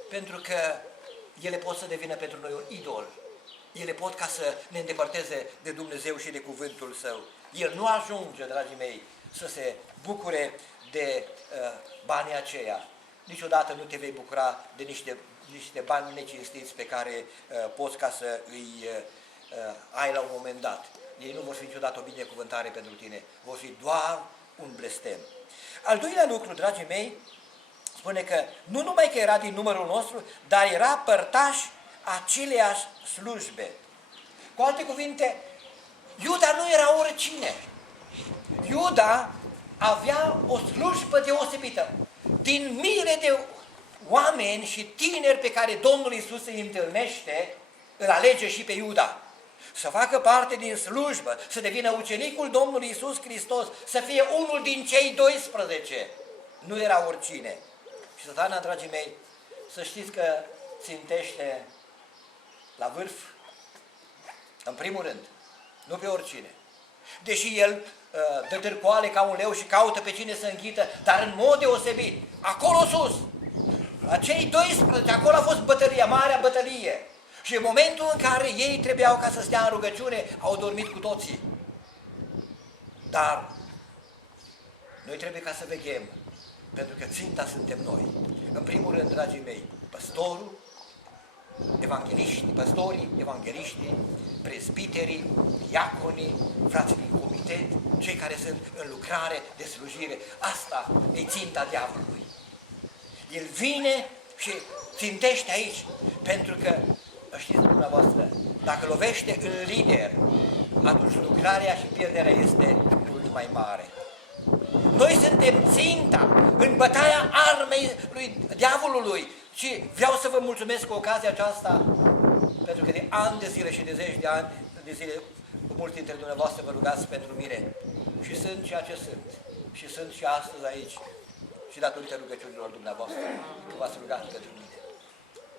pentru că ele pot să devină pentru noi un idol. Ele pot ca să ne îndepărteze de Dumnezeu și de cuvântul Său. El nu ajunge, dragii mei, să se bucure de banii aceia. Niciodată nu te vei bucura de niște bani necinstiți pe care poți ca să îi ai la un moment dat. Ei nu vor fi niciodată o binecuvântare pentru tine, vor fi doar un blestem. Al doilea lucru, dragii mei, spune că nu numai că era din numărul nostru, dar era părtaș aceleași slujbe. Cu alte cuvinte, Iuda nu era oricine. Iuda avea o slujbă deosebită. Din mire de oameni și tineri pe care Domnul Iisus îi întâlnește, îl alege și pe Iuda. să facă parte din slujbă, să devină ucenicul Domnului Iisus Hristos, să fie unul din cei 12. Nu era oricine. Și Satana, dragii mei, să știți că țintește la vârf, în primul rând, nu pe oricine. Deși el dă târcoale ca un leu și caută pe cine să înghită, dar în mod deosebit, acolo sus, acei 12, acolo a fost bătălia, marea bătălie. Și în momentul în care ei trebuiau ca să stea în rugăciune, au dormit cu toții. Dar noi trebuie ca să veghem, pentru că ținta suntem noi. În primul rând, dragii mei, păstorii, evangeliștii, prezbiterii, diaconii, frații din comitet, cei care sunt în lucrare de slujire. Asta e ținta diavolului. El vine și țintește aici, pentru că, știți dumneavoastră, dacă lovește în lider, atunci lucrarea și pierderea este mult mai mare. Noi suntem ținta în bătaia armei lui diavolului și vreau să vă mulțumesc cu ocazia aceasta, pentru că de ani de zile și de zeci de ani de zile, mulți dintre dumneavoastră vă rugați pentru mine și sunt ceea ce sunt și sunt și astăzi aici și datorită rugăciunilor dumneavoastră, că v-ați rugat pentru mine.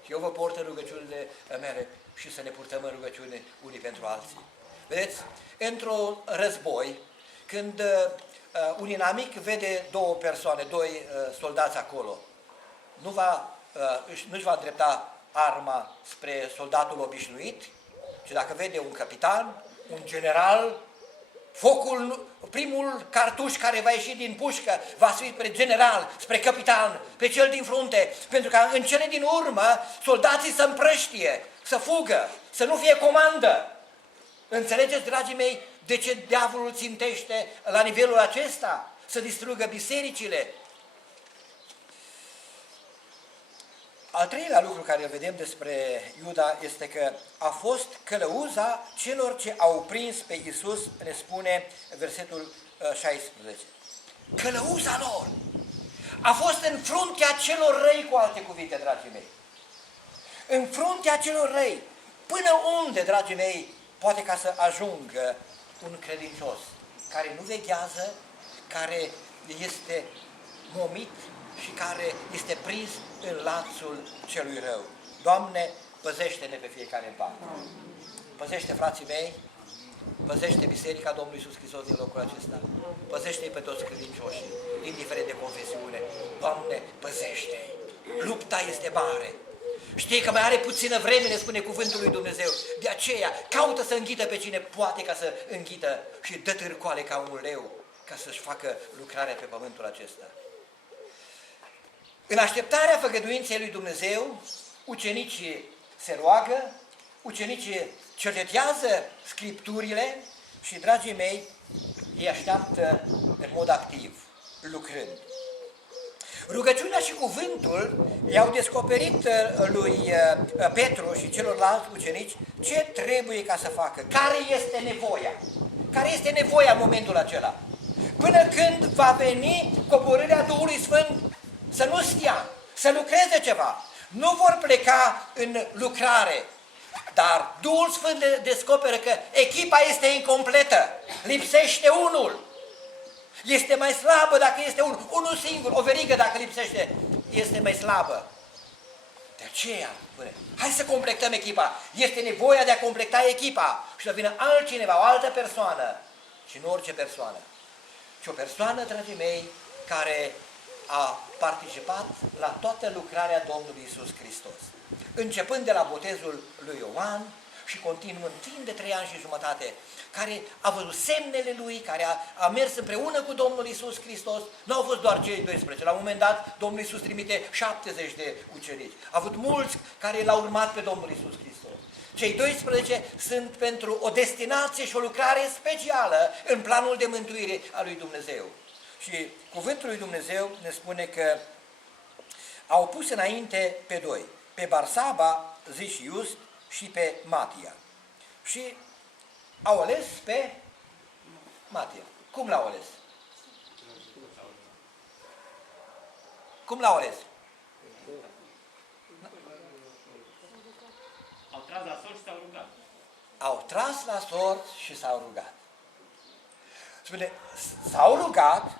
Și eu vă port în rugăciunile mele și să ne purtăm în rugăciune unii pentru alții. Vedeți, într-un război, când un inamic vede două persoane, doi soldați acolo, nu-și va îndrepta arma spre soldatul obișnuit, ci dacă vede un capitan, un general, primul cartuș care va ieși din pușcă va fi spre general, spre capitan, pe cel din frunte, pentru ca în cele din urmă soldații să împrăștie, să fugă, să nu fie comandă. Înțelegeți, dragii mei, de ce diavolul țintește la nivelul acesta? Să distrugă bisericile. Al treilea lucru care îl vedem despre Iuda este că a fost călăuza celor ce au prins pe Iisus, ne spune versetul 16. Călăuza lor a fost în fruntea celor răi, cu alte cuvinte, dragii mei. În fruntea celor răi. Până unde, dragii mei, poate ca să ajungă un credincios care nu veghează, care este momit și care este prins în lațul celui rău. Doamne, păzește-ne pe fiecare în parte. Păzește, frații mei, păzește Biserica Domnului Iisus Hristos din locul acesta. Păzește-i pe toți credincioșii, indiferent de confesiune. Doamne, păzește-i. Lupta este mare. Știi că mai are puțină vreme, ne spune cuvântul lui Dumnezeu. De aceea, caută să înghită pe cine poate ca să înghită și dă târcoale ca un leu ca să-și facă lucrarea pe pământul acesta. În așteptarea făgăduinței lui Dumnezeu, ucenicii se roagă, ucenicii cercetează Scripturile și, dragii mei, îi așteaptă în mod activ, lucrând. Rugăciunea și cuvântul i-au descoperit lui Petru și celorlalți ucenici ce trebuie ca să facă, care este nevoia. Care este nevoia în momentul acela. Până când va veni coborârea Duhului Sfânt, să nu stea, să lucreze ceva. Nu vor pleca în lucrare, dar Duhul Sfânt descoperă că echipa este incompletă, lipsește unul. Este mai slabă dacă este unul singur, o verigă dacă lipsește, este mai slabă. De aceea, hai să completăm echipa. Este nevoia de a completa echipa și să vină altcineva, o altă persoană. Și nu orice persoană, ci o persoană, dragii mei, care a participat la toată lucrarea Domnului Iisus Hristos. Începând de la botezul lui Ioan și continuând timp de 3 ani și jumătate, care a văzut semnele lui, care a mers împreună cu Domnul Iisus Hristos. Nu au fost doar cei 12. La un moment dat, Domnul Iisus trimite 70 de ucenici. A avut mulți care l-au urmat pe Domnul Iisus Hristos. Cei 12 sunt pentru o destinație și o lucrare specială în planul de mântuire a lui Dumnezeu. Și cuvântul lui Dumnezeu ne spune că au pus înainte pe doi, pe Barsaba, zis Iust, și pe Matia. Și au ales pe Matia. Cum l-au ales? Cum l-au ales? Au tras la sol și s-au rugat. au tras la sort și s-au rugat. Spune, s-au rugat,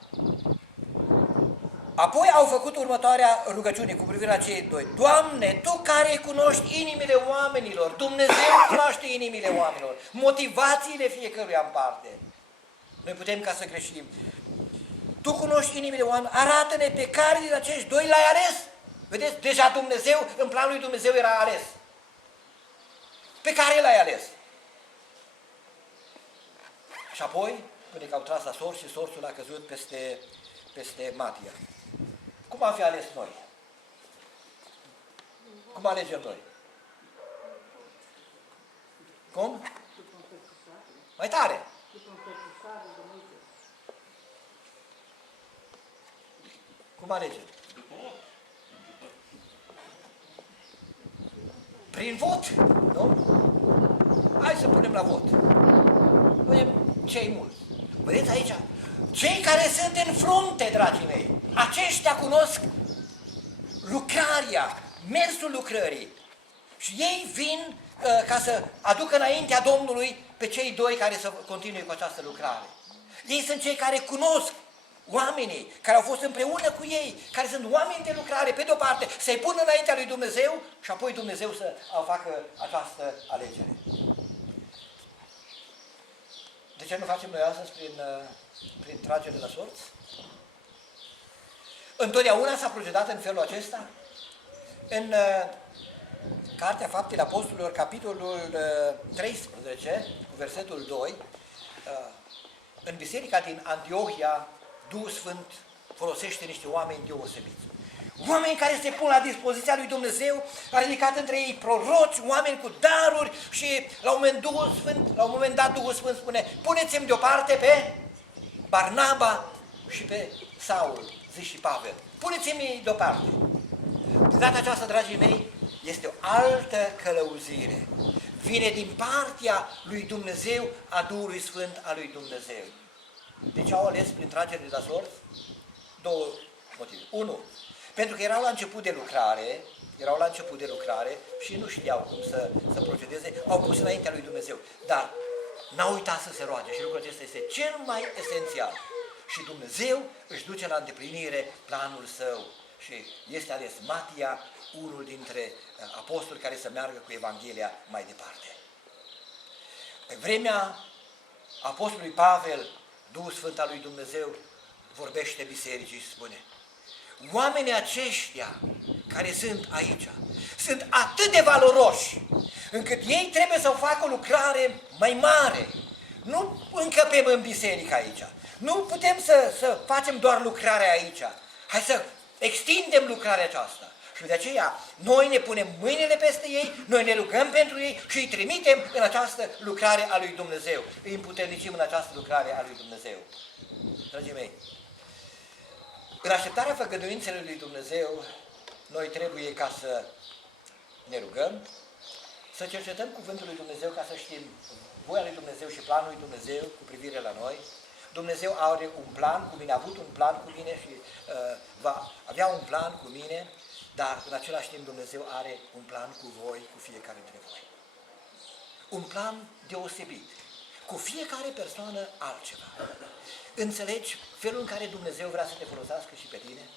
apoi au făcut următoarea rugăciune cu privire la cei doi. Doamne, Tu care cunoști inimile oamenilor, Dumnezeu cunoaște inimile oamenilor, motivațiile fiecăruia în parte. Noi putem ca să greșim. Tu cunoști inimile oamenilor, arată-ne pe care din acești doi l-ai ales. Vedeți, deja Dumnezeu, în planul lui Dumnezeu era ales. Pe care l-ai ales? Și apoi, până că au tras la sorț și sorțul a căzut peste Matia. Cum am fi ales noi? Cum alegem noi? Cum? Mai tare! Cum alegem? Prin vot, nu? Hai să punem la vot. Punem cei mulți. Vedeți aici? Cei care sunt în frunte, dragii mei, aceștia cunosc lucrarea, mersul lucrării. Și ei vin ca să aducă înaintea Domnului pe cei doi care să continue cu această lucrare. Ei sunt cei care cunosc oamenii care au fost împreună cu ei, care sunt oameni de lucrare, pe de-o parte, să-i pună înaintea lui Dumnezeu și apoi Dumnezeu să facă această alegere. De ce nu facem noi astăzi prin tragere la sorți? Întotdeauna s-a procedat în felul acesta? În Cartea Faptele Apostolilor, capitolul 13, versetul 2, în biserica din Antiohia, Duhul Sfânt folosește niște oameni deosebiți. Oameni care se pun la dispoziția lui Dumnezeu, a ridicat între ei proroci, oameni cu daruri și la un moment dat Duhul Sfânt spune, puneți-mi deoparte pe Barnaba și pe Saul, zice și Pavel. Puneți-mi deoparte. De data aceasta, dragii mei, este o altă călăuzire. Vine din partea lui Dumnezeu, a Duhului Sfânt al lui Dumnezeu. De ce au ales prin tragere la sorți? Două motive. Unu, pentru că erau la început de lucrare și nu știau cum să procedeze, au pus înaintea lui Dumnezeu. Dar n-au uitat să se roage și lucrul acesta este cel mai esențial. Și Dumnezeu își duce la îndeplinire planul său. Și este ales Matia, unul dintre apostoli care să meargă cu Evanghelia mai departe. Pe vremea apostolului Pavel, Duhul Sfânt al lui Dumnezeu vorbește bisericii și spune, oamenii aceștia care sunt aici sunt atât de valoroși încât ei trebuie să facă o lucrare mai mare. Nu încăpem în biserică aici. Nu putem să facem doar lucrarea aici. Hai să extindem lucrarea aceasta. Și de aceea noi ne punem mâinile peste ei, noi ne rugăm pentru ei și îi trimitem în această lucrare a lui Dumnezeu. Îi împuternicim în această lucrare a lui Dumnezeu. Dragii mei, în așteptarea făgăduințelor lui Dumnezeu, noi trebuie ca să ne rugăm, să cercetăm cuvântul lui Dumnezeu ca să știm voia lui Dumnezeu și planul lui Dumnezeu cu privire la noi. Dumnezeu are un plan cu mine, a avut un plan cu mine și va avea un plan cu mine, dar în același timp Dumnezeu are un plan cu voi, cu fiecare dintre voi. Un plan deosebit, cu fiecare persoană altceva. Înțelegi felul în care Dumnezeu vrea să te folosească și pe tine?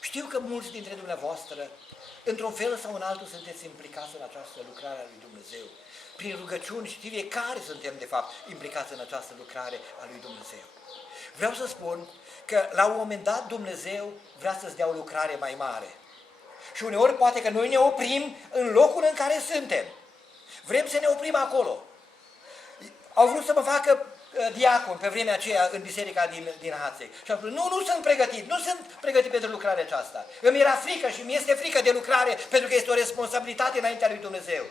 Știu că mulți dintre dumneavoastră, într-un fel sau în altul, sunteți implicați în această lucrare a lui Dumnezeu. Prin rugăciuni și fiecare suntem, de fapt, implicați în această lucrare a lui Dumnezeu. Vreau să spun că, la un moment dat, Dumnezeu vrea să-ți dea o lucrare mai mare. Și uneori poate că noi ne oprim în locul în care suntem. Vrem să ne oprim acolo. Au vrut să mă facă diacon pe vremea aceea în biserica din Hațeg. Și am spus, nu sunt pregătit pentru lucrarea aceasta. Îmi era frică și mi este frică de lucrare pentru că este o responsabilitate înaintea lui Dumnezeu.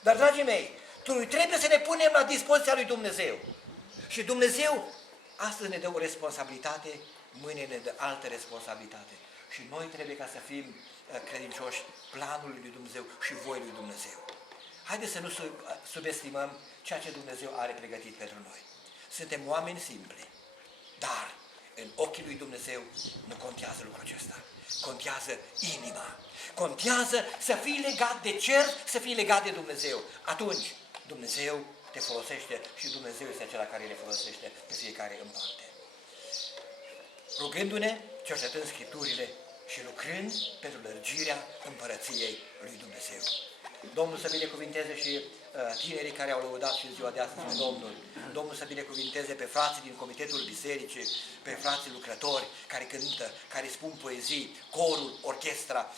Dar, dragii mei, trebuie să ne punem la dispoziția lui Dumnezeu. Și Dumnezeu astăzi ne dă o responsabilitate, mâine ne dă altă responsabilitate. Și noi trebuie ca să fim credincioși planului lui Dumnezeu și voii lui Dumnezeu. Haideți să nu subestimăm ceea ce Dumnezeu are pregătit pentru noi. Suntem oameni simpli, dar în ochii lui Dumnezeu nu contează lucrul acesta. Contează inima. Contează să fii legat de cer, să fii legat de Dumnezeu. Atunci Dumnezeu te folosește și Dumnezeu este acela care le folosește pe fiecare în parte. Rugându-ne, cercetând Scripturile și lucrând pentru lărgirea împărăției lui Dumnezeu. Domnul să binecuvinteze și tinerii care au lăudat și în ziua de astăzi pe Domnul. Domnul să binecuvinteze pe frații din Comitetul Bisericii, pe frații lucrători care cântă, care spun poezii, corul, orchestra,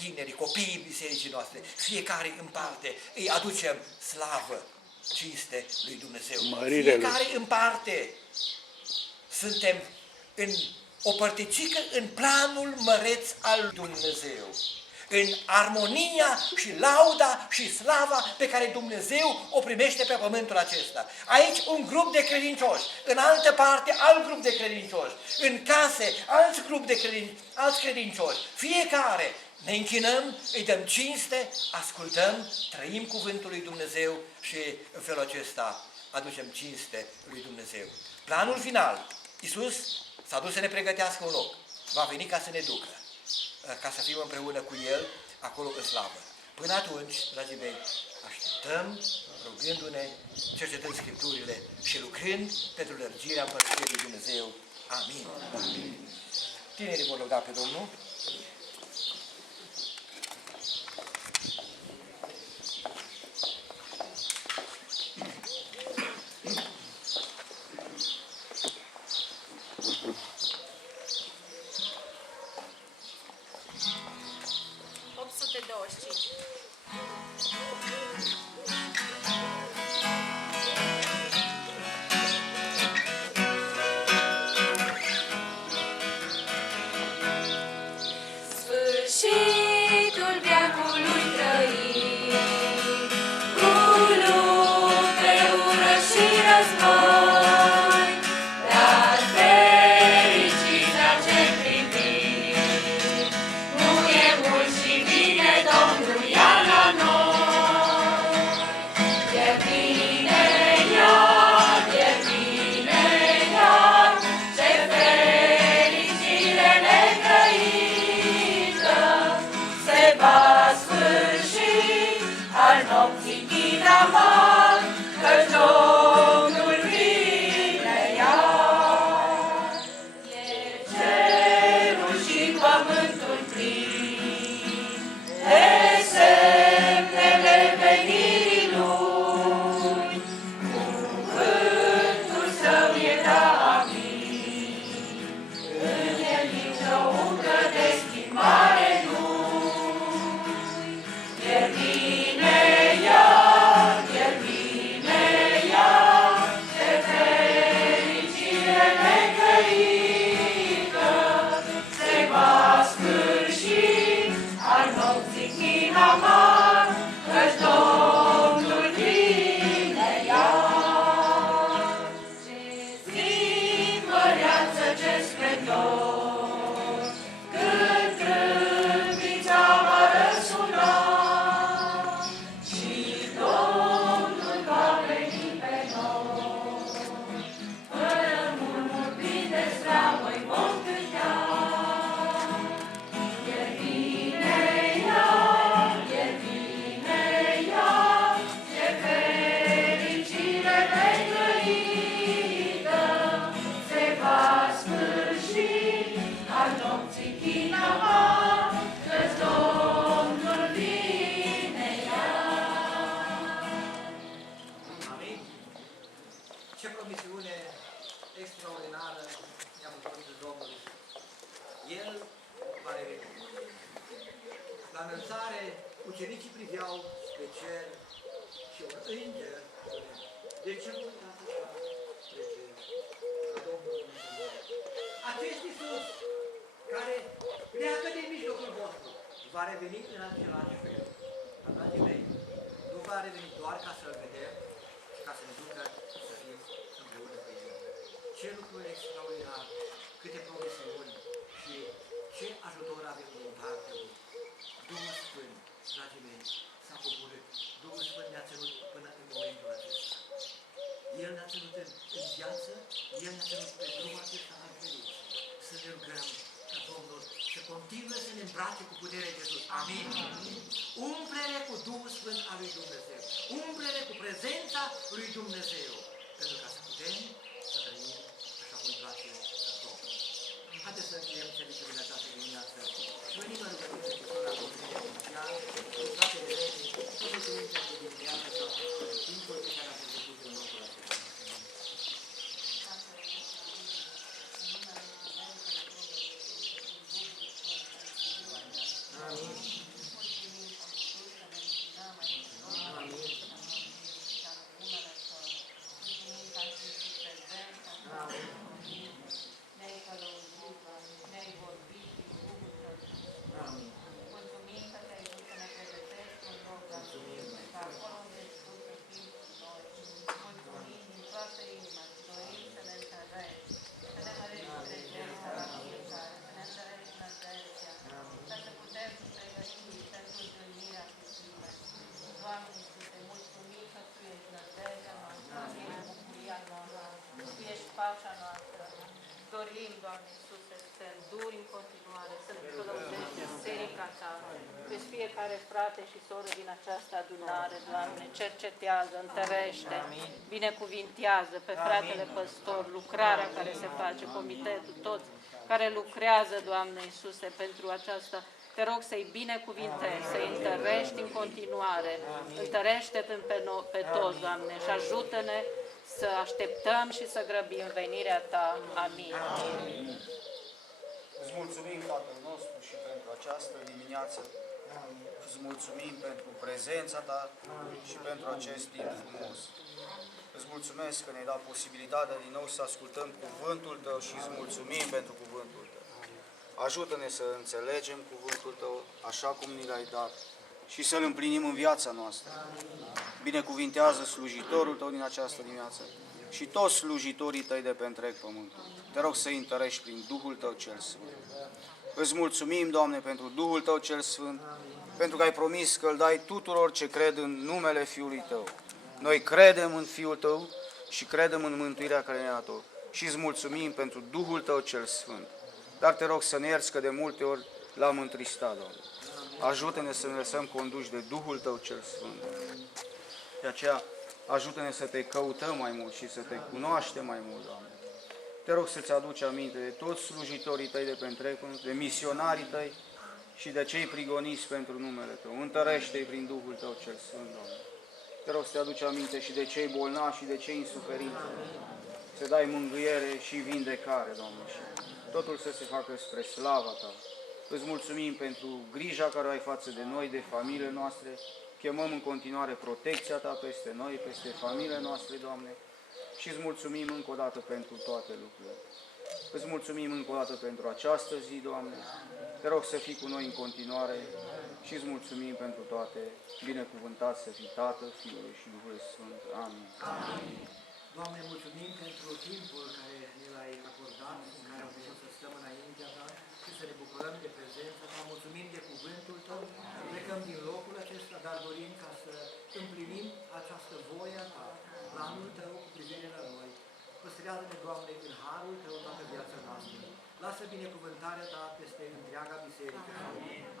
tinerii, copiii bisericii noastre. Fiecare în parte îi aducem slavă, cinste lui Dumnezeu. Fiecare în parte suntem în o părticică în planul măreț al Dumnezeu, în armonia și lauda și slava pe care Dumnezeu o primește pe pământul acesta. Aici un grup de credincioși, în altă parte alt grup de credincioși, în case alți credincioși. Fiecare ne închinăm, îi dăm cinste, ascultăm, trăim cuvântul lui Dumnezeu și în felul acesta aducem cinste lui Dumnezeu. Planul final, Iisus s-a dus să ne pregătească un loc. Va veni ca să ne ducă, ca să fim împreună cu El acolo în slavă. Până atunci, dragii mei, așteptăm, rugându-ne, cercetând Scripturile și lucrând pentru lărgirea Împărăției lui Dumnezeu. Amin. Amin. Tinerii vor ruga pe Domnul. Sfârșitul veacului trăim, cu lupte, ură și război, dar fericirea ce privim, nu e mult și vine Domnul iar la noi. E bine iar, e bine iar, ce fericire ne trăim, se va sfârși al nopții chin amar, căci Domnul vine iar. E cerul și pământul plin de semnele venirii Lui, cuvântul Său e da amin, în el nicio umbră de schimbare nu-i. E bine iar, e bine iar, ce fericire necăită, se va sfârși al nopții chin amar, căci Domnul vine iar. Ce zi măreață, ce splendor, când trâmbița va răsuna, și Domnul va veni pe noi, fără murmur plin de slavă îi vom cânta. E bine iar, e bine iar, ce fericire negrăită, se va sfârși al nopții chin amar, căci Domnul vine iar. Amin. Ce promisiune extraordinară ne-a făcut Domnul. El va reveni. La înălțare, ucenicii priveau spre cer și un înger spune, de ce vă uitați așa spre cer? La Domnul Dumnezeu. Acest Iisus care pleacă din mijlocul vostru va reveni în același fel. Dar, dragii mei, nu va reveni doar ca să-L vedem și ca să ne ducă să fim împreună cu El. Ce lucruri extraordinar, câte promisiuni și ce ajutor avem din partea Lui. Duhul Sfânt, dragii mei, s-a coborât. Duhul Sfânt ne-a ținut până în momentul acesta. El ne-a ținut în viață, El ne-a ținut pe drumul acesta al vieții. Să ne rugăm ca Domnul să continue să ne îmbrace cu putere de sus. Amin. Umple-ne cu Duhul Sfânt al lui Dumnezeu. Umple-ne cu prezența lui Dumnezeu. Pentru ca să putem să trăim așa cum îi place Domnul. Haideți să încheiem serviciul de această dimineață. Și venim în rugăciune cu sora Consiliului Oficial, cu fratele Reni, tot mulțumim pentru dimineața aceasta și pentru timpul pe care am petrecut în locul acesta. Dorim, Doamne Iisuse, să te înduri în continuare, să ne călăuzești biserica Ta, pe fiecare frate și soră din această adunare, Doamne, cercetează, întărește, binecuvintează pe fratele păstor, lucrarea care se face, comitetul, toți care lucrează, Doamne Iisuse, pentru aceasta. Te rog să-i binecuvintezi, să-i întărești în continuare, întărește-te pe toți, Doamne, și ajută-ne să așteptăm și să grăbim venirea Ta. Amin. Amin. Îți mulțumim, Tatăl nostru, și pentru această dimineață. Îți mulțumim pentru prezența Ta și pentru acest timp frumos. Îți mulțumesc că ne-ai dat posibilitatea din nou să ascultăm cuvântul Tău și îți mulțumim pentru cuvântul Tău. Ajută-ne să înțelegem cuvântul Tău așa cum ni l-ai dat și să-l împlinim în viața noastră. Binecuvintează slujitorul Tău din această dimineață și toți slujitorii Tăi de pe întreg pământul. Te rog să-i întărești prin Duhul Tău cel Sfânt. Îți mulțumim, Doamne, pentru Duhul Tău cel Sfânt, pentru că ai promis că îl dai tuturor ce cred în numele Fiului Tău. Noi credem în Fiul Tău și credem în mântuirea care ne-a dat-o și îți mulțumim pentru Duhul Tău cel Sfânt. Dar te rog să ne ierți că de multe ori l-am întristat, Doamne. Ajută-ne să ne lăsăm conduși de Duhul Tău cel Sfânt. De aceea, ajută-ne să Te căutăm mai mult și să Te cunoaștem mai mult, Doamne. Te rog să-ți aduci aminte de toți slujitorii Tăi de pe întreg, de misionarii Tăi și de cei prigoniți pentru numele Tău. Întărește-i prin Duhul Tău cel Sfânt, Doamne. Te rog să-ți aduci aminte și de cei bolnavi și de cei în suferință. Să dai mângâiere și vindecare, Doamne, și totul să se facă spre slava Ta. Îți mulțumim pentru grija care o ai față de noi, de familiile noastre. Chemăm în continuare protecția Ta peste noi, peste familiile noastre, Doamne, și îți mulțumim încă o dată pentru toate lucrurile. Îți mulțumim încă o dată pentru această zi, Doamne. Te rog să fii cu noi în continuare și îți mulțumim pentru toate. Binecuvântat să fii Tatăl, Fiul și Duhul Sfânt. Amin. Amin. Doamne, mulțumim pentru timpul care ne l-ai acordat, în care am putut să stăm înaintea Ta și să ne bucurăm de prezența Ta. Mulțumim de cuvântul Tău. Plecăm din locul acesta, dar dorim ca să împlinim această voie a Ta, planul Tău cu privire la noi. Păstrează-ne, Doamne, în harul Tău toată viața noastră. Lasă binecuvântarea Ta peste întreaga biserică.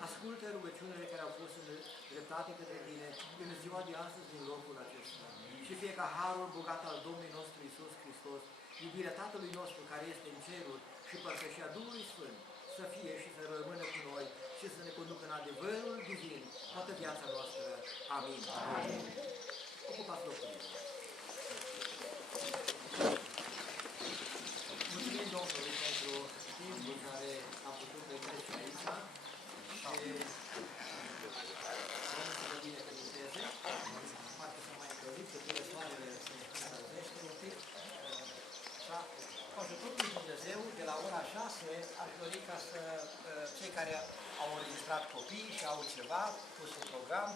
Ascultă rugăciunile care au fost îndreptate către Tine în ziua de astăzi din locul acesta. Și fie ca harul bogat al Domnului nostru Iisus Hristos, iubirea Tatălui nostru care este în ceruri și părtășia Duhului Sfânt să fie și să rămână cu noi și să ne conducă în adevărul divin toată viața noastră. Amin. Amin. Ocupați locurile. Mulțumim Domnului pentru timpul care am putut petrece aici și vrem să vă binecuvânteze. Poate să mai încălzit, că până soarele se încălzește un pic. Da? Cu ajutorul lui Dumnezeu, de la ora 6, aș dori ca să cei care au înregistrat copii și au ceva pus în program,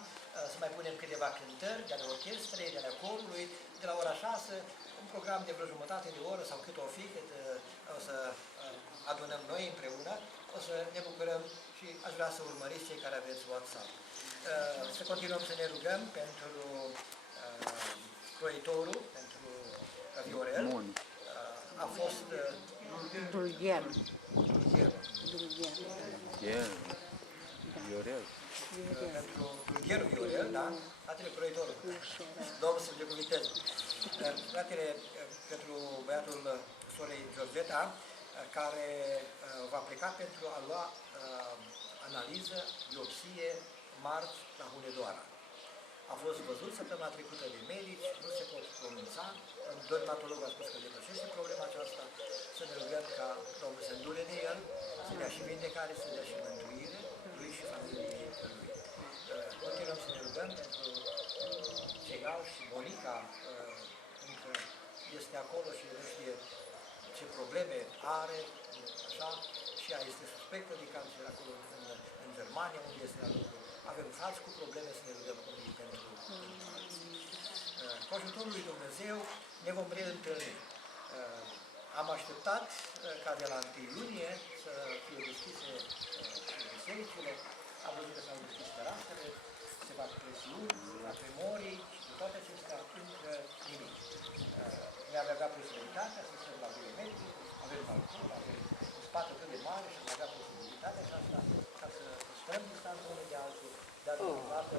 să mai punem câteva cântări de ale orchestrei, de ale corului, de la ora 6, un program de vreo jumătate de oră sau cât o fi, cât o să adunăm noi împreună, o să ne bucurăm și aș vrea să urmăriți cei care aveți WhatsApp. Să continuăm să ne rugăm pentru croitorul, pentru Viorel. A fost Dulgher. pentru Gheru Iorel, da? Fratele Croitorul. Domnul să-l binecuvânteze. Fratele, pentru băiatul sorei Georgeta, care va pleca pentru a lua analiză, biopsie, marți la Hunedoara. A fost văzut săptămâna trecută de medici, nu se pot pronunța. Dermatologul a spus că depășește problema aceasta, să ne rugăm ca Domnul să îndure de el, să dea și vindecare, să dea și mântuire lui și familiei lui. Continuăm să ne rugăm pentru ceilalți și Monica, încă este acolo și nu știe ce probleme are, așa, și ea este suspectă de cancer acolo în Germania, unde este la lucru. Avem frați cu probleme, să ne rugăm unii pentru alții. Cu ajutorul lui Dumnezeu ne vom reîntâlni. Am așteptat ca de la 1 iunie să fie deschise bisericile, am văzut că s-au deschis terasele, se fac presiuni, la memorii și cu toate acestea încă nimic. Ne-am avea posibilitatea să stăm la 2 metri, avem balcon, avem un spat atât de mare și am avea posibilitatea aceasta ca să stăm distanță unul de altul, dar deocamdată